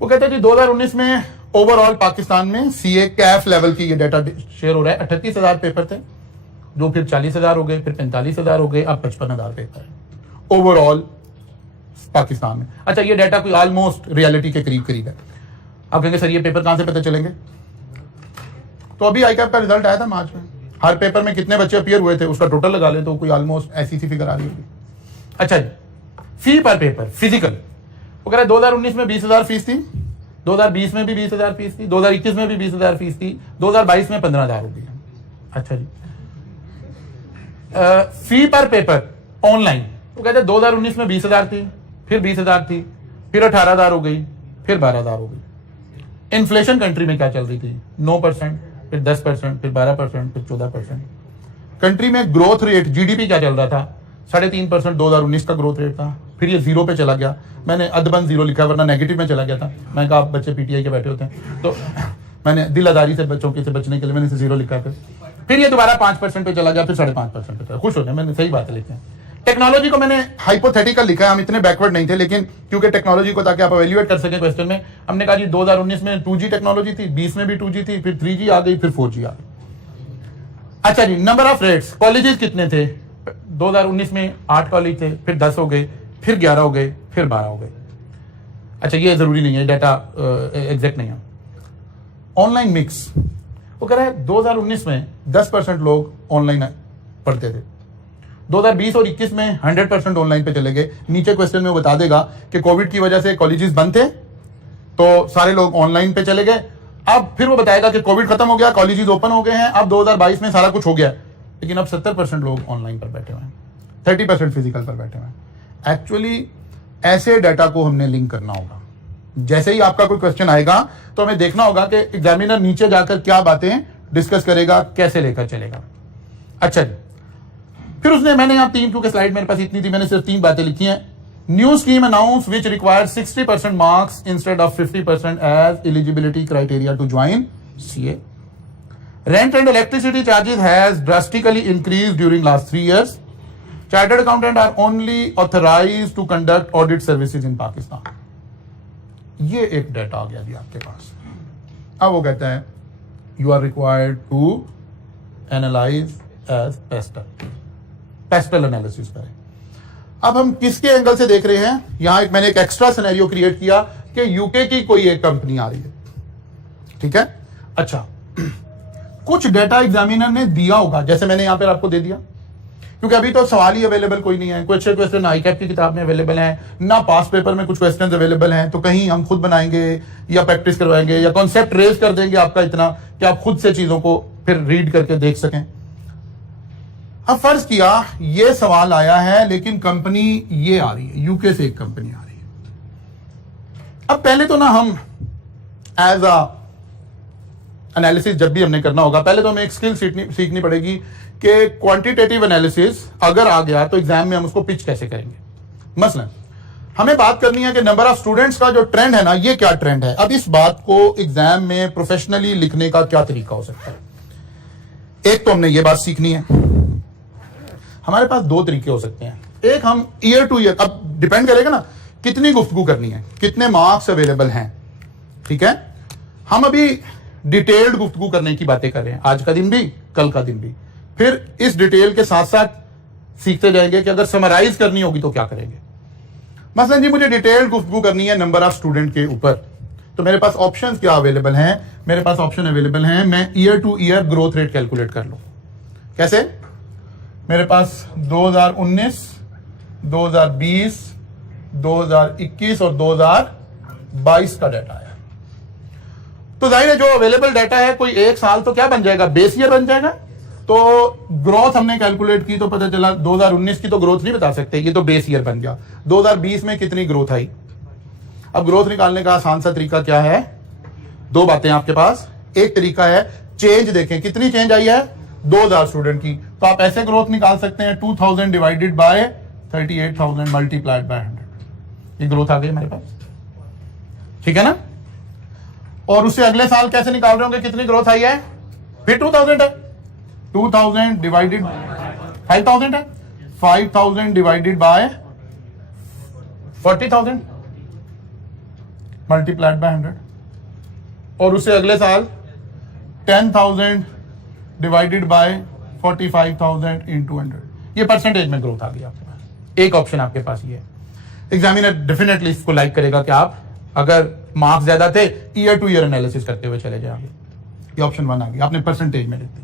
वो कहते हैं कि 2019 में ओवरऑल पाकिस्तान में CA कैफ लेवल की ये डाटा शेयर हो रहा है। 38,000 पेपर थे, जो फिर 40,000 हो गए, फिर 45,000 हो गए, अब 55,000 पेपर है ओवरऑल पाकिस्तान में। अच्छा, ये डाटा कोई ऑलमोस्ट रियलिटी के करीब करीब है। आप कहेंगे सर ये पेपर कहां से पता चलेंगे? तो अभी आईकैप का रिजल्ट आया था मार्च में, हर पेपर में कितने बच्चे अपीयर हुए थे उसका टोटल लगा ले तो कोई ऑलमोस्ट ऐसी सी फिगर आ रही होगी। अच्छा जी, फी पर पेपर फिजिकल वो कह रहे 2019 में 20,000 फीस थी, 2020 में भी 20,000 फीस थी, 2021 में भी 20,000 फीस थी, 2022 में 15,000 हो गई। अच्छा जी, फी पर पेपर ऑनलाइन वो कहते 2019 में 20,000 थी, फिर 20,000 थी, फिर 18,000 हो गई, फिर 12,000 हो गई। इन्फ्लेशन कंट्री में क्या चल रही थी? 9%, फिर 10%, फिर 12%, फिर 14%। कंट्री में ग्रोथ रेट जीडीपी क्या चल रहा था? 3.5% 2019 का ग्रोथ रेट था, फिर ये जीरो पे चला गया। मैंने अदबन जीरो लिखा वरना नेगेटिव में चला गया था। मैंने कहा आप बच्चे पीटीआई के बैठे होते हैं तो मैंने दिल आजारी से बच्चों के से बचने के लिए मैंने इसे जीरो लिखा फिर ये दोबारा 5% पे चला गया, फिर 5.5% पे चला। खुश हो जाए, मैंने सही बात लिखी है। टेक्नोलॉजी को मैंने हाइपोथेटिकल लिखा है, हम इतने बैकवर्ड नहीं थे, लेकिन क्योंकि टेक्नोलॉजी को ताकि आप एवेल्युएट कर सकें क्वेश्चन में, हमने कहा जी 2019 में 2G टेक्नोलॉजी थी, 20 में भी 2G थी, फिर 3G आ गई, फिर 4G आ गई। अच्छा जी, नंबर ऑफ रेट्स कॉलेजेस कितने थे? 2019 में 8 कॉलेज थे, फिर 10 हो गए, फिर 11 हो गए, फिर 12 हो गए। अच्छा ये जरूरी नहीं है, डाटा एग्जैक्ट नहीं है। ऑनलाइन मिक्स वो कह रहा है 2019 में 10% लोग ऑनलाइन पढ़ते थे, 2020 और 21 में 100% ऑनलाइन पे चले गए। नीचे क्वेश्चन में वो बता देगा कि कोविड की वजह से कॉलेजेस बंद थे तो सारे लोग ऑनलाइन पे चले गए। अब फिर वो बताएगा कि कोविड खत्म हो गया, कॉलेजेस ओपन हो गए हैं, अब 2022 में सारा कुछ हो गया, लेकिन अब 70% लोग ऑनलाइन पर बैठे हुए हैं, 30% फिजिकल पर बैठे हुए हैं। एक्चुअली ऐसे डाटा को हमने लिंक करना होगा। जैसे ही आपका कोई क्वेश्चन आएगा तो हमें देखना होगा कि एग्जामिनर नीचे जाकर क्या बातें डिस्कस करेगा, कैसे लेकर चलेगा। अच्छा जी, फिर उसने मैंने यहाँ 3, क्योंकि स्लाइड मेरे पास इतनी थी, मैंने सिर्फ 3 बातें लिखी हैं। New scheme announce which require 60% marks instead of 50% as eligibility criteria to join CA. Rent and electricity charges has drastically increased during last 3 years. Chartered accountant are only authorized to conduct audit services in Pakistan. ये एक data आ गया जी आपके पास। अब वो कहता है you are required to analyse as PESTLE analysis करें। अब हम किसके एंगल से देख रहे हैं? यहां मैंने एक एक्स्ट्रा सिनेरियो क्रिएट किया कि यूके की कोई एक कंपनी आ रही है, ठीक है। अच्छा, कुछ डाटा एग्जामिनर ने दिया होगा, जैसे मैंने यहां पर आपको दे दिया, क्योंकि अभी तो सवाल ही अवेलेबल कोई नहीं है। कुछ क्वेश्चन आईकैप की किताब में अवेलेबल है ना, पास पेपर में कुछ क्वेश्चन अवेलेबल हैं, तो कहीं हम खुद बनाएंगे या प्रैक्टिस करवाएंगे या कॉन्सेप्ट रेज कर देंगे आपका इतना कि आप खुद से चीजों को फिर रीड करके देख सकें। अब फर्ज किया ये सवाल आया है, लेकिन कंपनी ये आ रही है, यूके से एक कंपनी आ रही है। अब पहले तो ना हम एज अ एनालिसिस जब भी हमने करना होगा, पहले तो हमें एक स्किल सीखनी पड़ेगी कि क्वांटिटेटिव एनालिसिस अगर आ गया तो एग्जाम में हम उसको पिच कैसे करेंगे। मसलन हमें बात करनी है कि नंबर ऑफ स्टूडेंट्स का जो ट्रेंड है ना, ये क्या ट्रेंड है। अब इस बात को एग्जाम में प्रोफेशनली लिखने का क्या तरीका हो सकता है? एक तो हमने ये बात सीखनी है। हमारे पास 2 तरीके हो सकते हैं। एक हम ईयर टू ईयर, अब डिपेंड करेगा ना कितनी गुफ्तगू करनी है, कितने मार्क्स अवेलेबल हैं, ठीक है। हम अभी डिटेल्ड गुफ्तगू करने की बातें कर रहे हैं, आज का दिन भी कल का दिन भी। फिर इस डिटेल के साथ साथ सीखते जाएंगे कि अगर समराइज करनी होगी तो क्या करेंगे। मसलन जी मुझे डिटेल्ड गुफ्तगू करनी है नंबर ऑफ स्टूडेंट के ऊपर, तो मेरे पास ऑप्शंस क्या अवेलेबल हैं? मेरे पास ऑप्शन अवेलेबल हैं, मैं year two year growth rate calculate कर लूं। कैसे? मेरे पास 2019, 2020, 2021 और 2022 का डाटा है। तो जाहिर है जो अवेलेबल डाटा है, कोई एक साल तो क्या बन जाएगा, बेस ईयर बन जाएगा। तो ग्रोथ हमने कैलकुलेट की तो पता चला 2019 की तो ग्रोथ नहीं बता सकते, ये तो बेस ईयर बन गया। 2020 में कितनी ग्रोथ आई? अब ग्रोथ निकालने का आसान सा तरीका क्या है? 2 बातें आपके पास। एक तरीका है चेंज देखें, कितनी चेंज आई है 2000 स्टूडेंट की, तो आप ऐसे ग्रोथ निकाल सकते हैं 2000 डिवाइडेड बाय 38,000 मल्टीप्लाइड बाय 100। ये ग्रोथ आ गई हमारे पास, ठीक है ना। और उससे अगले साल कैसे निकाल रहे होंगे कितनी ग्रोथ आई है? फिर 2000 है, 2000 डिवाइडेड 5000 है, 5000 डिवाइडेड बाय 40,000 मल्टीप्लाइड बाय 100। और उससे अगले साल 10,000 डिवाइडेड बाय 45,000 इंटू 100। ये परसेंटेज में ग्रोथ आ गई आपके पास। एक ऑप्शन आपके पास ये है। एग्जामिनर डेफिनेटली इसको लाइक करेगा कि आप अगर मार्क्स ज्यादा थे, ईयर टू ईयर एनालिसिस करते हुए चले जाएंगे। ये ऑप्शन 1 आ गया, आपने परसेंटेज में लिख दी।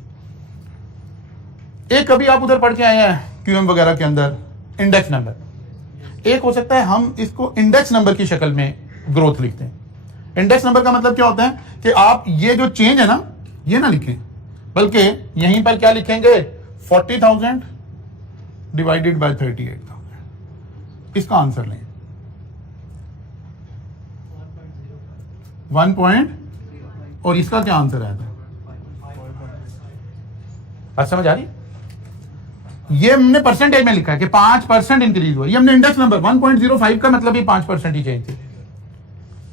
एक कभी आप उधर पढ़ के आए हैं क्यूएम वगैरह के अंदर इंडेक्स नंबर। एक हो सकता है हम इसको इंडेक्स नंबर की शक्ल में ग्रोथ लिखते हैं। इंडेक्स नंबर का मतलब क्या होता है कि आप ये जो चेंज है ना, ये ना लिखें, बल्कि यहीं पर क्या लिखेंगे, 40,000 डिवाइडेड बाय 38,000। इसका आंसर लें 1 पॉइंट, और इसका क्या आंसर आया था? बात समझ आ रही? ये हमने परसेंटेज में लिखा है कि 5% इंक्रीज हुआ। ये हमने इंडेक्स नंबर 1.05 का मतलब ये 5% ही चेंज थी।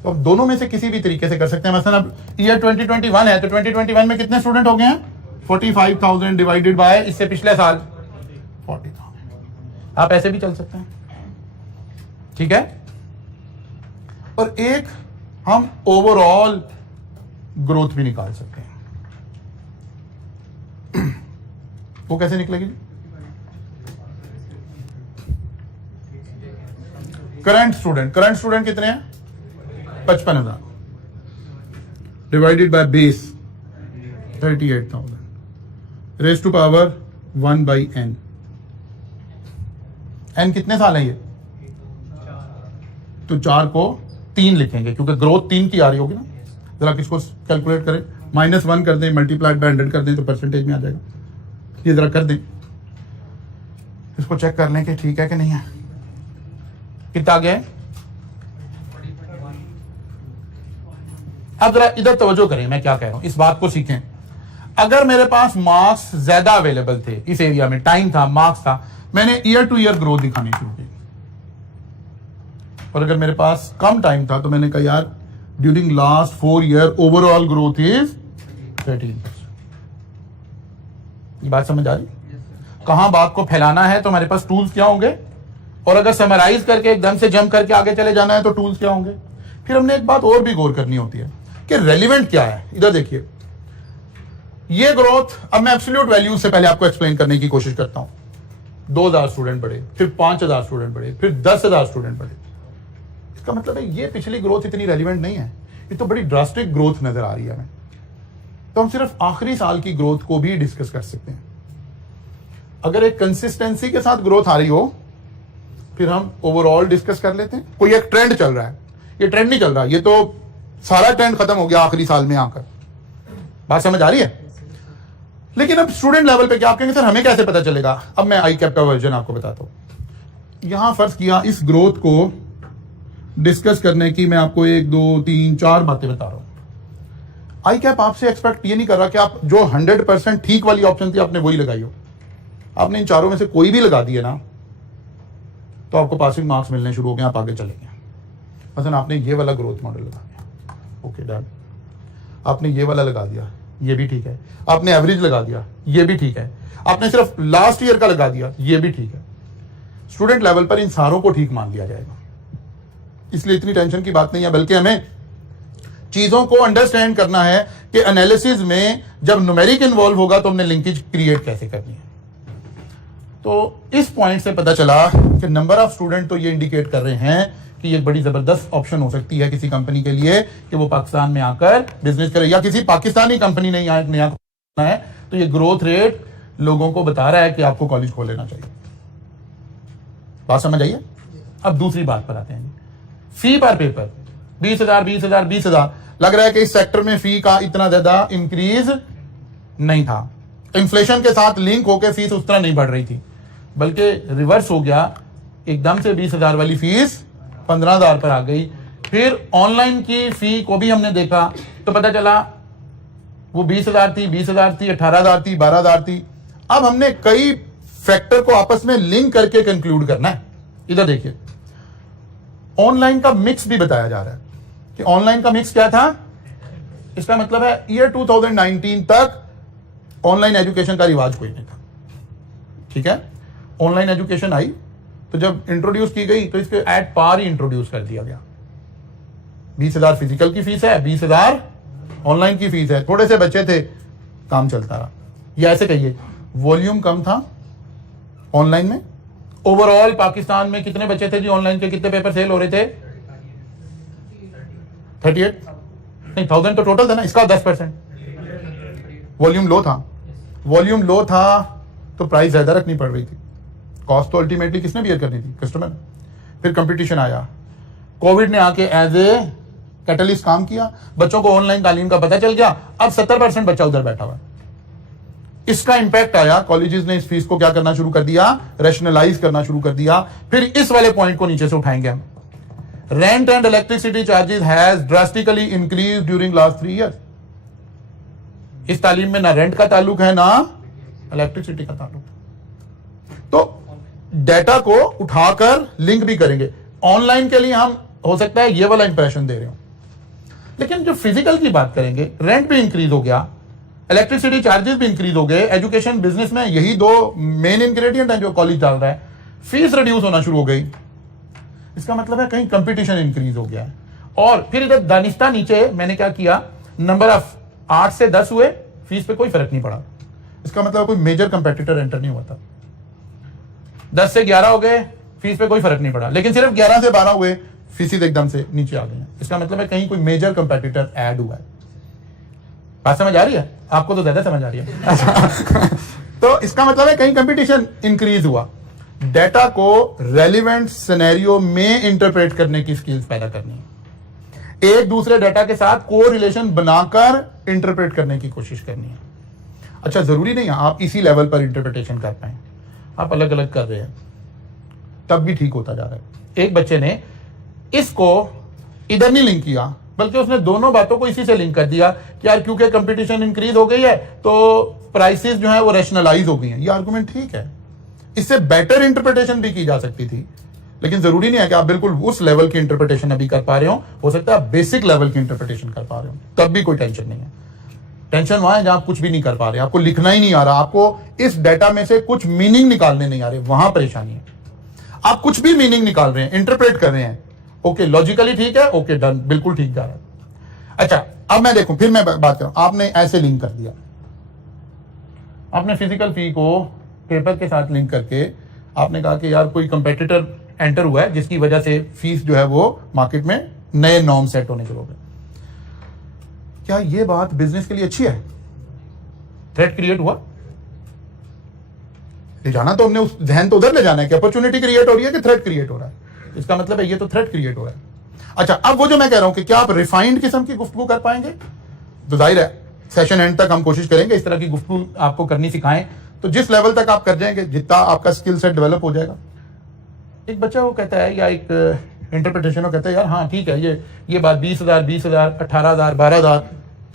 तो अब दोनों में से किसी भी तरीके से कर सकते हैं। मसलन अब ईयर 2021 है तो 2021 में कितने स्टूडेंट हो गए हैं? 45,000 डिवाइडेड बाय इससे पिछले साल 40,000। आप ऐसे भी चल सकते हैं, ठीक है। और एक हम ओवरऑल ग्रोथ भी निकाल सकते हैं। वो कैसे निकलेगी? करंट स्टूडेंट कितने हैं? 55,000 divided by base 38,000 raise to power 1 by n. N कितने साल है ये? तो 4 को 3 लिखेंगे क्योंकि ग्रोथ 3 की आ रही होगी ना। जरा किसको कैलकुलेट करें, -1 कर दें, मल्टीप्लाइड बाय 100 कर दें तो परसेंटेज में आ जाएगा। ये जरा कर दें, इसको चेक कर लें कि ठीक है कि नहीं है। कितना आ गया है? अब जरा इधर तवज्जो करें, मैं क्या कह रहा हूं, इस बात को सीखें। अगर मेरे पास मार्क्स ज्यादा अवेलेबल थे, इस एरिया में टाइम था, मार्क्स था, मैंने ईयर टू ईयर ग्रोथ दिखानी शुरू की। और अगर मेरे पास कम टाइम था तो मैंने कहा यार during last 4 year overall growth is 13%। ये बात समझ आ रही? कहां बात को फैलाना है तो हमारे पास टूल्स क्या होंगे, और अगर समराइज करके एकदम से जंप करके आगे चले जाना है तो टूल्स क्या होंगे। फिर हमने एक बात और भी गौर करनी होती है कि रेलिवेंट क्या है। इधर देखिए, ये ग्रोथ, अब मैं एब्सोल्यूट वैल्यू से पहले आपको एक्सप्लेन करने की कोशिश करता हूं। 2,000 स्टूडेंट बढ़े, फिर 5,000 स्टूडेंट बढ़े, फिर 10,000 स्टूडेंट बढ़े। इसका मतलब है ये पिछली ग्रोथ इतनी रेलिवेंट नहीं है, ये तो बड़ी ड्रास्टिक ग्रोथ नजर आ रही है हमें। तो हम सिर्फ आखिरी साल की ग्रोथ को भी डिस्कस कर सकते हैं। अगर एक कंसिस्टेंसी के साथ ग्रोथ आ रही हो फिर हम ओवरऑल डिस्कस कर लेते हैं। कोई एक ट्रेंड चल रहा है, ये ट्रेंड नहीं चल रहा, ये तो सारा ट्रेंड खत्म हो गया आखिरी साल में आकर। बात समझ आ रही है? लेकिन अब स्टूडेंट लेवल पे क्या आप कहेंगे सर हमें कैसे पता चलेगा? अब मैं आई कैप का वर्जन आपको बताता हूं। यहां फर्ज किया इस ग्रोथ को डिस्कस करने की मैं आपको 1 2 3 4 बातें बता रहा हूं। आई कैप आपसे एक्सपेक्ट ये नहीं कर रहा कि आप जो 100% ठीक वाली ऑप्शन थी आपने वही लगाई हो। आपने इन चारों में से कोई भी लगा दिया ना तो आपको पासिंग मार्क्स मिलने शुरू हो गए, आप आगे चले गए। मतलब आपने ये वाला ग्रोथ मॉडल लगा दिया, ओके डन। आपने ये वाला लगा दिया, ये भी ठीक है। आपने एवरेज लगा दिया, ये भी ठीक है। आपने सिर्फ लास्ट ईयर का लगा दिया, ये भी ठीक है। स्टूडेंट लेवल पर इन सारों को ठीक मान लिया जाएगा, इसलिए इतनी टेंशन की बात नहीं है। बल्कि हमें चीजों को अंडरस्टैंड करना है कि एनालिसिस में जब न्यूमेरिक इन्वॉल्व होगा तो हमने लिंकेज क्रिएट कैसे करनी है। तो इस पॉइंट से पता चला कि नंबर ऑफ स्टूडेंट तो ये इंडिकेट कर रहे हैं कि ये बड़ी जबरदस्त ऑप्शन हो सकती है किसी कंपनी के लिए कि वो पाकिस्तान में आकर बिजनेस करे, या किसी पाकिस्तानी कंपनी ने यहाँ नया खोलना है तो ये ग्रोथ रेट लोगों को बता रहा है कि आपको कॉलेज खोल लेना चाहिए। बात समझ आइए? अब दूसरी बात पर आते हैं। फी पर पेपर 20,000 लग रहा है कि इस सेक्टर में फी का इतना ज्यादा इंक्रीज नहीं था। इन्फ्लेशन के साथ लिंक होकर फीस उस तरह नहीं बढ़ रही थी, बल्कि रिवर्स हो गया, एकदम से 20,000 वाली फीस 15,000 पर आ गई। फिर ऑनलाइन की फी को भी हमने देखा तो पता चला वो 20,000 थी, 20,000 थी, 18,000 थी, 12,000 थी। अब हमने कई फैक्टर को आपस में लिंक करके कंक्लूड करना है। इधर देखिए, ऑनलाइन का मिक्स भी बताया जा रहा है कि ऑनलाइन का मिक्स क्या था। इसका मतलब है ईयर 2019 तक ऑनलाइन एजुकेशन का रिवाज कोई नहीं था, ठीक है। ऑनलाइन एजुकेशन आई तो जब इंट्रोड्यूस की गई तो इसके एट पार ही इंट्रोड्यूस कर दिया गया। 20,000 फिजिकल की फीस है, 20,000 ऑनलाइन की फीस है। थोड़े से बच्चे थे, काम चलता रहा। या ऐसे कहिए वॉल्यूम कम था ऑनलाइन में। ओवरऑल पाकिस्तान में कितने बच्चे थे जी ऑनलाइन के, कितने पेपर सेल हो रहे थे? 38 नहीं 1000 तो टोटल था ना, इसका 10%। वॉल्यूम लो था तो प्राइस ज्यादा रखनी पड़ रही थी। कॉस्ट तो अल्टीमेटली किसने बियर करनी थी? कस्टमर। फिर कंपटीशन आया, कोविड ने आके एज ए कैटलिस्ट काम किया, बच्चों को ऑनलाइन तालीम का पता चल गया, अब 70% बच्चा उधर बैठा हुआ है। इसका इंपैक्ट आया, कॉलेजेस ने इस फीस को क्या करना शुरू कर दिया? रैशनलाइज करना शुरू कर दिया। फिर इस वाले पॉइंट को नीचे से उठाएंगे हम। Rent and electricity charges has drastically increase during last 3 years। इस तालीम में ना रेंट का ताल्लुक है ना इलेक्ट्रिसिटी का ताल्लुक। तो डेटा को उठाकर लिंक भी करेंगे। ऑनलाइन के लिए हम हो सकता है ये वाला इंप्रेशन दे रहे हो, लेकिन जो फिजिकल की बात करेंगे, रेंट भी इंक्रीज हो गया, इलेक्ट्रिसिटी चार्जेस भी इंक्रीज हो गए। एजुकेशन बिजनेस में यही 2 मेन इंग्रेडिएंट हैं जो कॉलेज डाल रहा है। फीस रिड्यूस होना शुरू हो गई, इसका मतलब है कहीं कंपटीशन इंक्रीज हो गया है। और फिर इधर दानिस्ता नीचे मैंने क्या किया, नंबर ऑफ 8 से 10 हुए, फीस पे कोई फर्क नहीं पड़ा। इसका मतलब कोई मेजर कंपेटिटर एंटर नहीं हुआ था। 10 से 11 हो गए, फीस पे कोई फर्क नहीं पड़ा, लेकिन सिर्फ 11 से 12 हुए, फीसिस एकदम से नीचे आ गए। इसका मतलब है कहीं कोई मेजर कंपेटिटर ऐड हुआ है। बात समझ आ रही है? आपको तो ज्यादा समझ आ रही है। तो इसका मतलब है कहीं कंपटीशन इंक्रीज हुआ। डेटा को रेलिवेंट सिनेरियो में इंटरप्रेट करने की स्किल्स पैदा करनी है। एक दूसरे डेटा के साथ को रिलेशन बनाकर इंटरप्रेट करने की कोशिश करनी है। अच्छा, जरूरी नहीं है आप इसी लेवल पर इंटरप्रिटेशन कर पाए, आप अलग अलग कर रहे हैं, तब भी ठीक होता जा रहा है। एक बच्चे ने इसको इधर नहीं लिंक किया, बल्कि उसने दोनों बातों को इसी से लिंक कर दिया कि यार क्योंकि कंपटीशन इंक्रीज हो गई है तो प्राइसेस जो है वो रैशनलाइज हो गई हैं। ये आर्गुमेंट ठीक है, इससे बेटर इंटरप्रिटेशन भी की जा सकती थी, लेकिन जरूरी नहीं है कि आप बिल्कुल उस लेवल की इंटरप्रिटेशन अभी कर पा रहे हो सकता है आप बेसिक लेवल की इंटरप्रिटेशन कर पा रहे हो, तब भी कोई टेंशन नहीं है। टेंशन वहां है जहां आप कुछ भी नहीं कर पा रहे, आपको लिखना ही नहीं आ रहा, आपको इस डेटा में से कुछ मीनिंग निकालने नहीं आ रहे, वहां परेशानी है। आप कुछ भी मीनिंग निकाल रहे हैं, इंटरप्रेट कर रहे हैं, ओके लॉजिकली ठीक है, ओके डन, बिल्कुल ठीक जा रहा है। अच्छा, अब मैं देखूं, फिर मैं बात करूं, आपने ऐसे लिंक कर दिया, आपने फिजिकल फी को पेपर के साथ लिंक करके आपने कहा कि यार कोई कंपेटिटर एंटर हुआ है जिसकी वजह से फीस जो है वो मार्केट में नए नॉर्म सेट होने शुरू हो गए। क्या ये बात बिजनेस के लिए अच्छी है? थ्रेट क्रिएट हुआ? ले जाना तो हमने उस ध्यान तो उधर ले जाना है कि अपॉर्चुनिटी क्रिएट हो रही है कि थ्रेट क्रिएट हो रहा है। इसका मतलब है ये तो थ्रेट क्रिएट हो रहा है। अच्छा, अब वो जो मैं कह रहा हूं कि क्या आप रिफाइंड किस्म की गुफ्तगू कर पाएंगे? तो जाहिर है सेशन एंड तक हम कोशिश करेंगे इस तरह की गुफ्तगू आपको करनी सिखाएं, तो जिस लेवल तक आप कर जाएंगे जितना आपका स्किल सेट डेवलप हो जाएगा। एक बच्चा वो कहता है या एक इंटरप्रिटेशन वो कहता है यार हाँ ठीक है, ये बात 20,000 18,000 12,000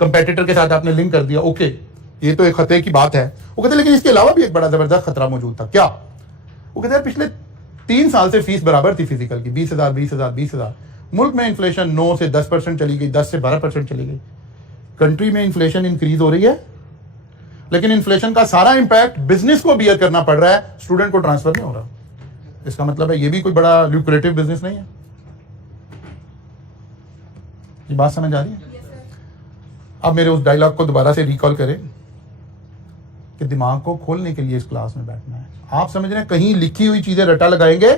कंपेटिटर के साथ आपने लिंक कर दिया, ओके ये तो एक खतरे की बात है। वो कहते हैं लेकिन इसके अलावा भी एक बड़ा जबरदस्त खतरा मौजूद था। क्या? वो कहते हैं पिछले 3 साल से फीस बराबर थी फिजिकल की, 20,000 मुल्क में इन्फ्लेशन 9 से 10% चली गई, 10 से 12% चली गई। कंट्री में इन्फ्लेशन इंक्रीज हो रही है, लेकिन इन्फ्लेशन का सारा इंपैक्ट बिजनेस को बियर करना पड़ रहा है, स्टूडेंट को ट्रांसफर नहीं हो रहा। इसका मतलब है ये भी कोई बड़ा ल्यूक्रेटिव बिजनेस नहीं है। ये बात समझ आ रही है? अब मेरे उस डायलॉग को दोबारा से रिकॉल करें कि दिमाग को खोलने के लिए इस क्लास में बैठना है। आप समझ रहे हैं कहीं लिखी हुई चीजें रटा लगाएंगे,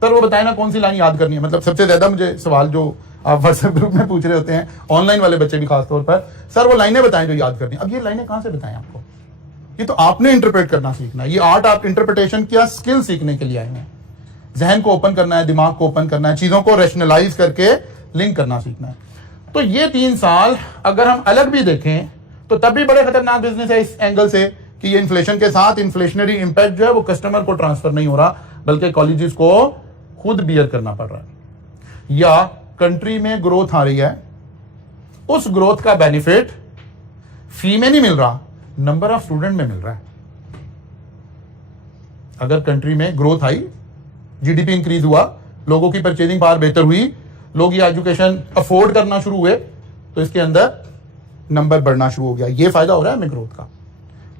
सर वो बताए ना कौन सी लाइन याद करनी है। मतलब सबसे ज्यादा मुझे सवाल जो आप व्हाट्सएप ग्रुप में पूछ रहे होते हैं, ऑनलाइन वाले बच्चे भी खासतौर पर, सर वो लाइनें बताएं जो याद करनी है। अब ये लाइनें कहां से बताएं आपको? ये तो आपने इंटरप्रेट करना सीखना है। ये आर्ट आप इंटरप्रिटेशन क्या स्किल सीखने के लिए आए हैं। जहन को ओपन करना है, दिमाग को ओपन करना है, चीजों को रैशनलाइज करके लिंक करना सीखना है। तो ये 3 साल अगर हम अलग भी देखें तो तब भी बड़े खतरनाक बिजनेस है इस एंगल से कि ये इन्फ्लेशन के साथ इन्फ्लेशनरी इंपैक्ट जो है वो कस्टमर को ट्रांसफर नहीं हो रहा, बल्कि कॉलेजेस को खुद बियर करना पड़ रहा है। या कंट्री में ग्रोथ आ रही है, उस ग्रोथ का बेनिफिट फी में नहीं मिल रहा, नंबर ऑफ स्टूडेंट में मिल रहा है। अगर कंट्री में ग्रोथ आई, जीडीपी इंक्रीज हुआ, लोगों की परचेजिंग पावर बेहतर हुई, लोग ये एजुकेशन अफोर्ड करना शुरू हुए, तो इसके अंदर नंबर बढ़ना शुरू हो गया। ये फायदा हो रहा है हमें ग्रोथ का।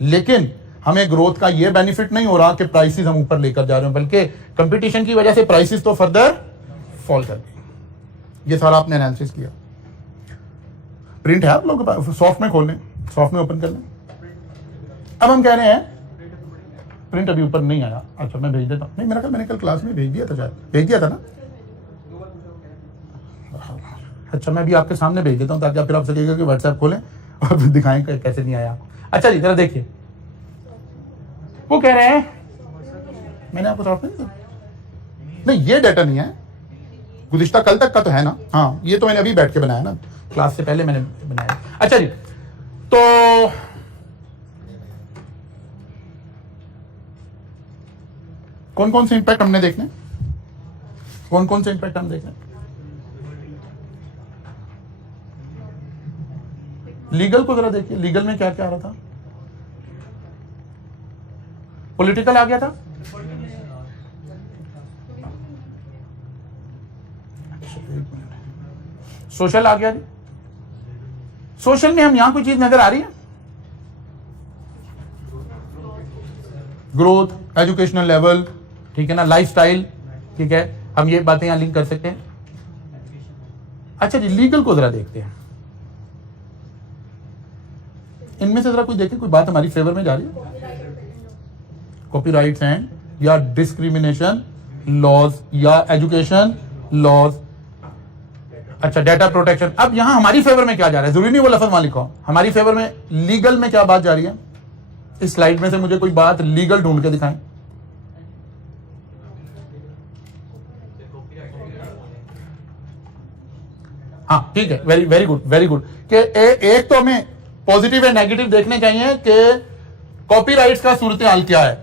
लेकिन हमें ग्रोथ का ये बेनिफिट नहीं हो रहा कि प्राइसेस हम ऊपर लेकर जा रहे हैं, बल्कि कंपटीशन की वजह से प्राइसेस तो फर्दर फॉल कर गए। ये सारा आपने एनालिसिस किया। प्रिंट है आप लोगों के पास? सॉफ्ट में खोल लें, सॉफ्ट में ओपन कर लें। अब हम कह रहे हैं प्रिंट अभी ऊपर नहीं आया। अच्छा मैं भेज देता हूँ। नहीं, मेरा कल मैंने कल क्लास में भेज दिया था, शायद भेज दिया था ना। अच्छा, मैं भी आपके सामने भेज देता हूँ ताकि आप फिर आप सकेगा कि व्हाट्सएप खोलें और फिर दिखाएं कि कैसे नहीं आया आपको। अच्छा जी, जरा देखिए, वो कह रहे हैं, मैंने आपको नहीं, ये डाटा नहीं है, गुज़िश्ता कल तक का तो है ना। हाँ, ये तो मैंने अभी बैठ के बनाया ना, क्लास से पहले मैंने बनाया। अच्छा जी, तो कौन कौन से इंपैक्ट हमने देखने, कौन कौन से इंपैक्ट हम देखने? लीगल को जरा देखिए, लीगल में क्या क्या आ रहा था? पॉलिटिकल आ गया था, सोशल आ गया जी। सोशल में हम यहां कोई चीज नजर आ रही है? ग्रोथ, एजुकेशनल लेवल, ठीक है ना, लाइफस्टाइल, ठीक है, हम ये बातें यहां लिंक कर सकते हैं। अच्छा जी, लीगल को जरा देखते हैं, इनमें से जरा कोई देखे, कोई बात हमारी फेवर में जा रही है? कॉपीराइट्स एंड या डिस्क्रिमिनेशन लॉज या एजुकेशन लॉज। अच्छा, डेटा प्रोटेक्शन। अब यहां हमारी फेवर में क्या जा रहा है? जरूरी नहीं वो लफ्ज वहां लिखा हो, हमारी फेवर में लीगल में क्या बात जा रही है? इस स्लाइड में से मुझे कोई बात लीगल ढूंढ के दिखाएं। हाँ, ठीक है, very very good, very good. कि एक तो हमें पॉजिटिव एंड नेगेटिव देखने चाहिए कि कॉपीराइट्स का सूरत हाल क्या है।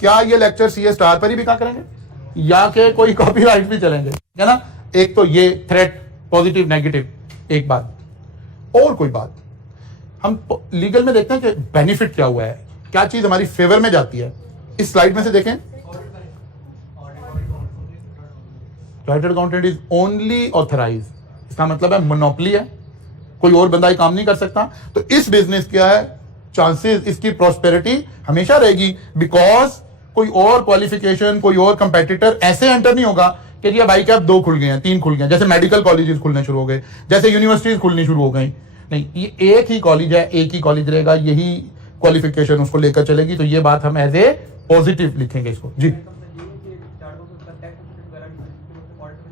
क्या ये लेक्चर सीए स्टार पर ही बिका करेंगे या कि कोई कॉपीराइट भी चलेंगे, है ना? एक तो ये थ्रेट, पॉजिटिव नेगेटिव, एक बात। और कोई बात हम लीगल में देखते हैं कि बेनिफिट क्या हुआ है, क्या चीज हमारी फेवर में जाती है। इस स्लाइड में से देखें, chartered accountant is only authorise, इसका मतलब है मोनोपोली है, कोई और बंदा ही काम नहीं कर सकता। तो इस बिजनेस क्या है, चांसेस इसकी प्रॉस्पेरिटी हमेशा रहेगी, बिकॉज कोई और क्वालिफिकेशन, कोई और कंपेटिटर ऐसे एंटर नहीं होगा कि जी भाई क्या 2 खुल गए हैं, 3 खुल गए हैं, जैसे मेडिकल कॉलेजेस खुलने शुरू हो गए, जैसे यूनिवर्सिटीज खुलनी शुरू हो गई। नहीं, ये एक ही कॉलेज है, एक ही कॉलेज रहेगा, यही क्वालिफिकेशन उसको लेकर चलेगी। तो ये बात हम एज ए पॉजिटिव लिखेंगे इसको जी।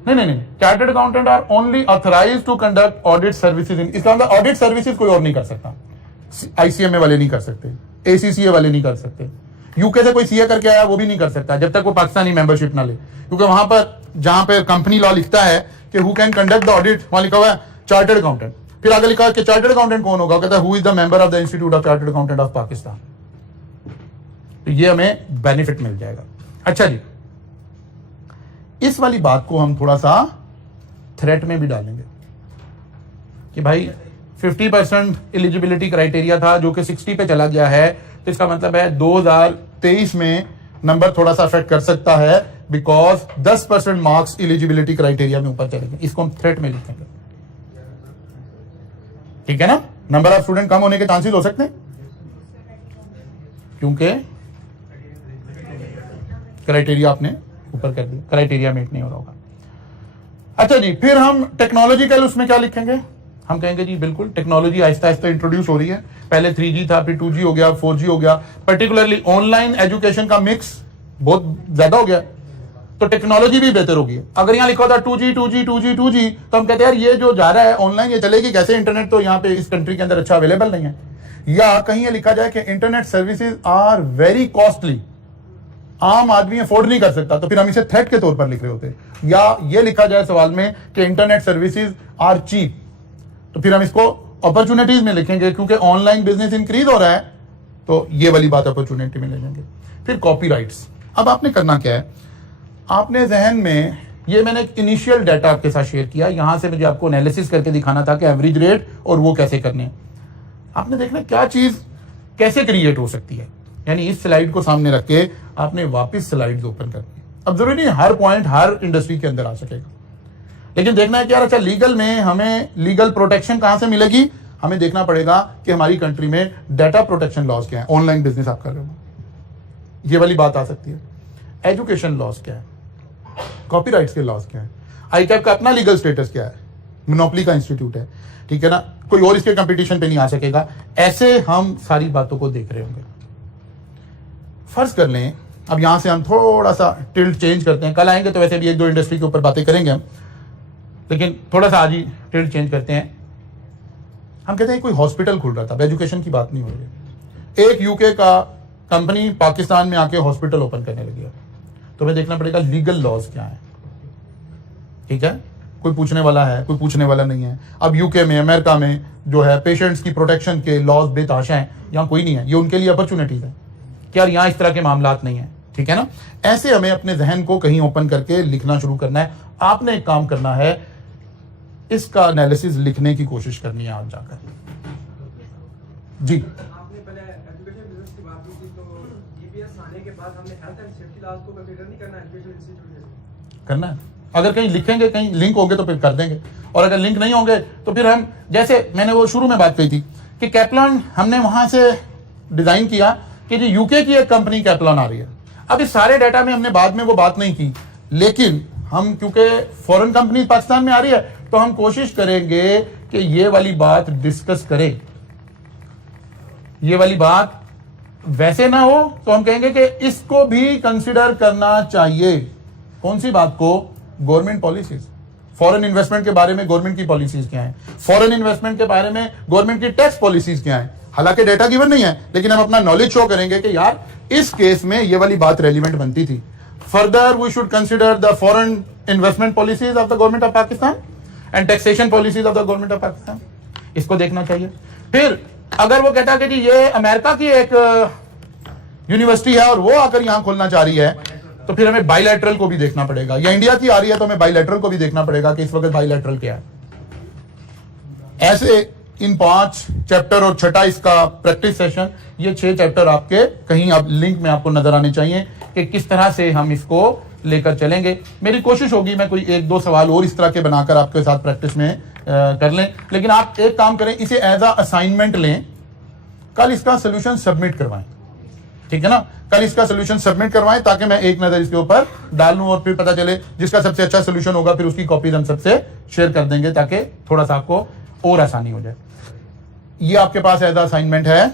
नहीं, chartered accountant are only authorised to conduct audit services in, इसका मतलब ऑडिट सर्विसेज कोई और नहीं कर सकता। आईसीएमए वाले नहीं कर सकते, एसीसीए वाले नहीं कर सकते, यूके से कोई सीए करके आया वो भी नहीं कर सकता जब तक वो पाकिस्तानी मेंबरशिप ना ले, क्योंकि वहां पर जहां पर कंपनी लॉ लिखता है कि who can conduct the audit, वहां लिखा हुआ है चार्टर्ड अकाउंटेंट। फिर आगे लिखा है कि चार्टर्ड अकाउंटेंट कौन होगा, कहता है who is the member of the institute of chartered accountant of Pakistan. तो ये हमें बेनिफिट मिल जाएगा। अच्छा जी, इस वाली बात को हम थोड़ा सा थ्रेट में भी डालेंगे कि भाई 50% एलिजिबिलिटी क्राइटेरिया था जो कि 60 पे चला गया है, तो इसका मतलब है 2023 में नंबर थोड़ा सा अफेक्ट कर सकता है, बिकॉज 10% मार्क्स एलिजिबिलिटी क्राइटेरिया में ऊपर चलेंगे। इसको हम थ्रेट में लिखेंगे, ठीक है ना? नंबर ऑफ स्टूडेंट कम होने के चांसेस हो सकते हैं क्योंकि क्राइटेरिया आपने ऊपर कर दिया, क्राइटेरिया मीट नहीं हो रहा होगा। अच्छा जी, फिर हम टेक्नोलॉजिकल उसमें क्या लिखेंगे? हम कहेंगे जी बिल्कुल टेक्नोलॉजी आहिस्ता आहिस्ता इंट्रोड्यूस हो रही है, पहले 3G था, फिर 2G हो गया, 4G हो गया, पर्टिकुलरली ऑनलाइन एजुकेशन का मिक्स बहुत ज्यादा हो गया, तो टेक्नोलॉजी भी बेहतर होगी। अगर यहाँ लिखा होता 2G तो हम कहते हैं यार ये जो जा रहा है ऑनलाइन ये चलेगी कैसे, इंटरनेट तो यहाँ पे इस कंट्री के अंदर अच्छा अवेलेबल नहीं है। या कहीं ये लिखा जाए कि internet services are very costly, आम आदमी अफोर्ड नहीं कर सकता, तो फिर हम इसे थ्रेट के तौर पर लिख रहे होते। या ये लिखा जाए सवाल में कि इंटरनेट सर्विसेज आर चीप, तो फिर हम इसको अपॉर्चुनिटीज में लिखेंगे, क्योंकि ऑनलाइन बिजनेस इंक्रीज हो रहा है, तो ये वाली बात अपॉर्चुनिटी में ले जाएंगे। फिर कॉपीराइट्स। अब आपने करना क्या है, आपने जहन में, ये मैंने एक इनिशियल डाटा आपके साथ शेयर किया, यहां से मुझे आपको एनालिसिस करके दिखाना था कि एवरेज रेट और वो कैसे करने। आपने देखना क्या चीज कैसे क्रिएट हो सकती है, यानी इस स्लाइड को सामने रख के आपने वापस स्लाइड्स ओपन करनी है। अब जरूरी नहीं हर पॉइंट हर इंडस्ट्री के अंदर आ सकेगा, लेकिन देखना है कि यार अच्छा लीगल में हमें लीगल प्रोटेक्शन कहां से मिलेगी, हमें देखना पड़ेगा कि हमारी कंट्री में डाटा प्रोटेक्शन लॉज क्या है। ऑनलाइन बिजनेस आप कर रहे हो, ये वाली बात आ सकती है। एजुकेशन लॉज क्या है, कॉपीराइट्स के लॉज क्या है, आईकैप का अपना लीगल स्टेटस क्या है, मोनोपोली का इंस्टीट्यूट है, ठीक है ना, कोई और इसके कंपटीशन पे नहीं आ सकेगा। ऐसे हम सारी बातों को देख रहे होंगे। फर्ज कर लें, अब यहां से हम थोड़ा सा टिल्ट चेंज करते हैं, कल आएंगे तो वैसे भी 1-2 इंडस्ट्री के ऊपर बातें करेंगे हम। लेकिन थोड़ा सा आज ही टिल्ट चेंज करते हैं। हम कहते हैं कोई हॉस्पिटल खुल रहा था, एजुकेशन की बात नहीं हो रही। एक यूके का कंपनी पाकिस्तान में आके हॉस्पिटल ओपन करने लगी है, तुम्हें देखना पड़ेगा लीगल लॉज क्या है, ठीक है। कोई पूछने वाला है, कोई पूछने वाला नहीं है। अब यूके में, अमेरिका में जो है पेशेंट्स की प्रोटेक्शन के लॉज बेतहाशा हैं, यहाँ कोई नहीं है। ये उनके लिए अपॉर्चुनिटीज है कि यार यहाँ इस तरह के मामलात नहीं है, ठीक है ना। ऐसे हमें अपने जहन को कहीं ओपन करके लिखना शुरू करना है। आपने एक काम करना है, इसका एनालिसिस लिखने की कोशिश करनी है आज जाकर। जी, आपने पहले एजुकेशन बिजनेस की बात की थी, तो जीपीएस आने के बाद हमने हेल्थ एंड सेफ्टी लॉज को कंसीडर नहीं करना एजुकेशन इंस्टीट्यूट में? करना है। अगर कहीं लिखेंगे, कहीं लिंक होंगे तो फिर कर देंगे, और अगर लिंक नहीं होंगे तो फिर हम, जैसे मैंने वो शुरू में बात कही थी कि कैप्लॉन हमने वहां से डिजाइन किया कि जी यूके की एक कंपनी कैप्लॉन आ रही है। अब इस सारे डाटा में हमने बाद में वो बात नहीं की, लेकिन हम क्योंकि फॉरेन कंपनी पाकिस्तान में आ रही है तो हम कोशिश करेंगे कि ये वाली बात डिस्कस करें। ये वाली बात वैसे ना हो तो हम कहेंगे कि इसको भी कंसिडर करना चाहिए। कौन सी बात को? गवर्नमेंट पॉलिसीज, फॉरेन इन्वेस्टमेंट के बारे में गवर्नमेंट की पॉलिसीज क्या है, फॉरेन इन्वेस्टमेंट के बारे में गवर्नमेंट की टैक्स पॉलिसीज क्या है। हालांकि डेटा गिवन नहीं है, लेकिन हम अपना नॉलेज शो करेंगे कि यार इस केस में ये वाली बात रेलिवेंट बनती थी। Further we should consider the foreign investment policies of the government of Pakistan and taxation policies of the government of Pakistan, इसको देखना चाहिए। फिर अगर वो कहता है कि जी ये अमेरिका की एक यूनिवर्सिटी है और वो आकर यहां खोलना चाह रही है, तो फिर हमें बाइलैटरल को भी देखना पड़ेगा। या इंडिया की आ रही है तो हमें बाइलैटरल को भी देखना पड़ेगा कि इस वक्त बाइलैटरल क्या है। ऐसे इन 5 चैप्टर और छठा इसका प्रैक्टिस सेशन, ये 6 चैप्टर आपके कहीं आप लिंक में आपको नजर आने चाहिए कि किस तरह से हम इसको लेकर चलेंगे। मेरी कोशिश होगी मैं कोई 1-2 सवाल और इस तरह के बनाकर आपके साथ प्रैक्टिस में कर लें, लेकिन आप एक काम करें, इसे एज अ असाइनमेंट लें, कल इसका सोल्यूशन सबमिट करवाएं, ठीक है ना। कल इसका सोल्यूशन सबमिट करवाएं ताकि मैं एक नजर इसके ऊपर डाल लूं और फिर पता चले जिसका सबसे अच्छा सोल्यूशन होगा फिर उसकी कॉपीज हम सबसे शेयर कर देंगे ताकि थोड़ा सा आपको और आसानी हो जाए। ये आपके पास एज असाइनमेंट है।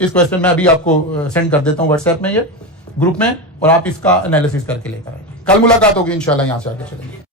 इस क्वेश्चन में अभी आपको सेंड कर देता हूं व्हाट्सएप में, ये ग्रुप में, और आप इसका एनालिसिस करके लेकर आएंगे। कल मुलाकात होगी इंशाल्लाह, यहां से आगे चलेंगे।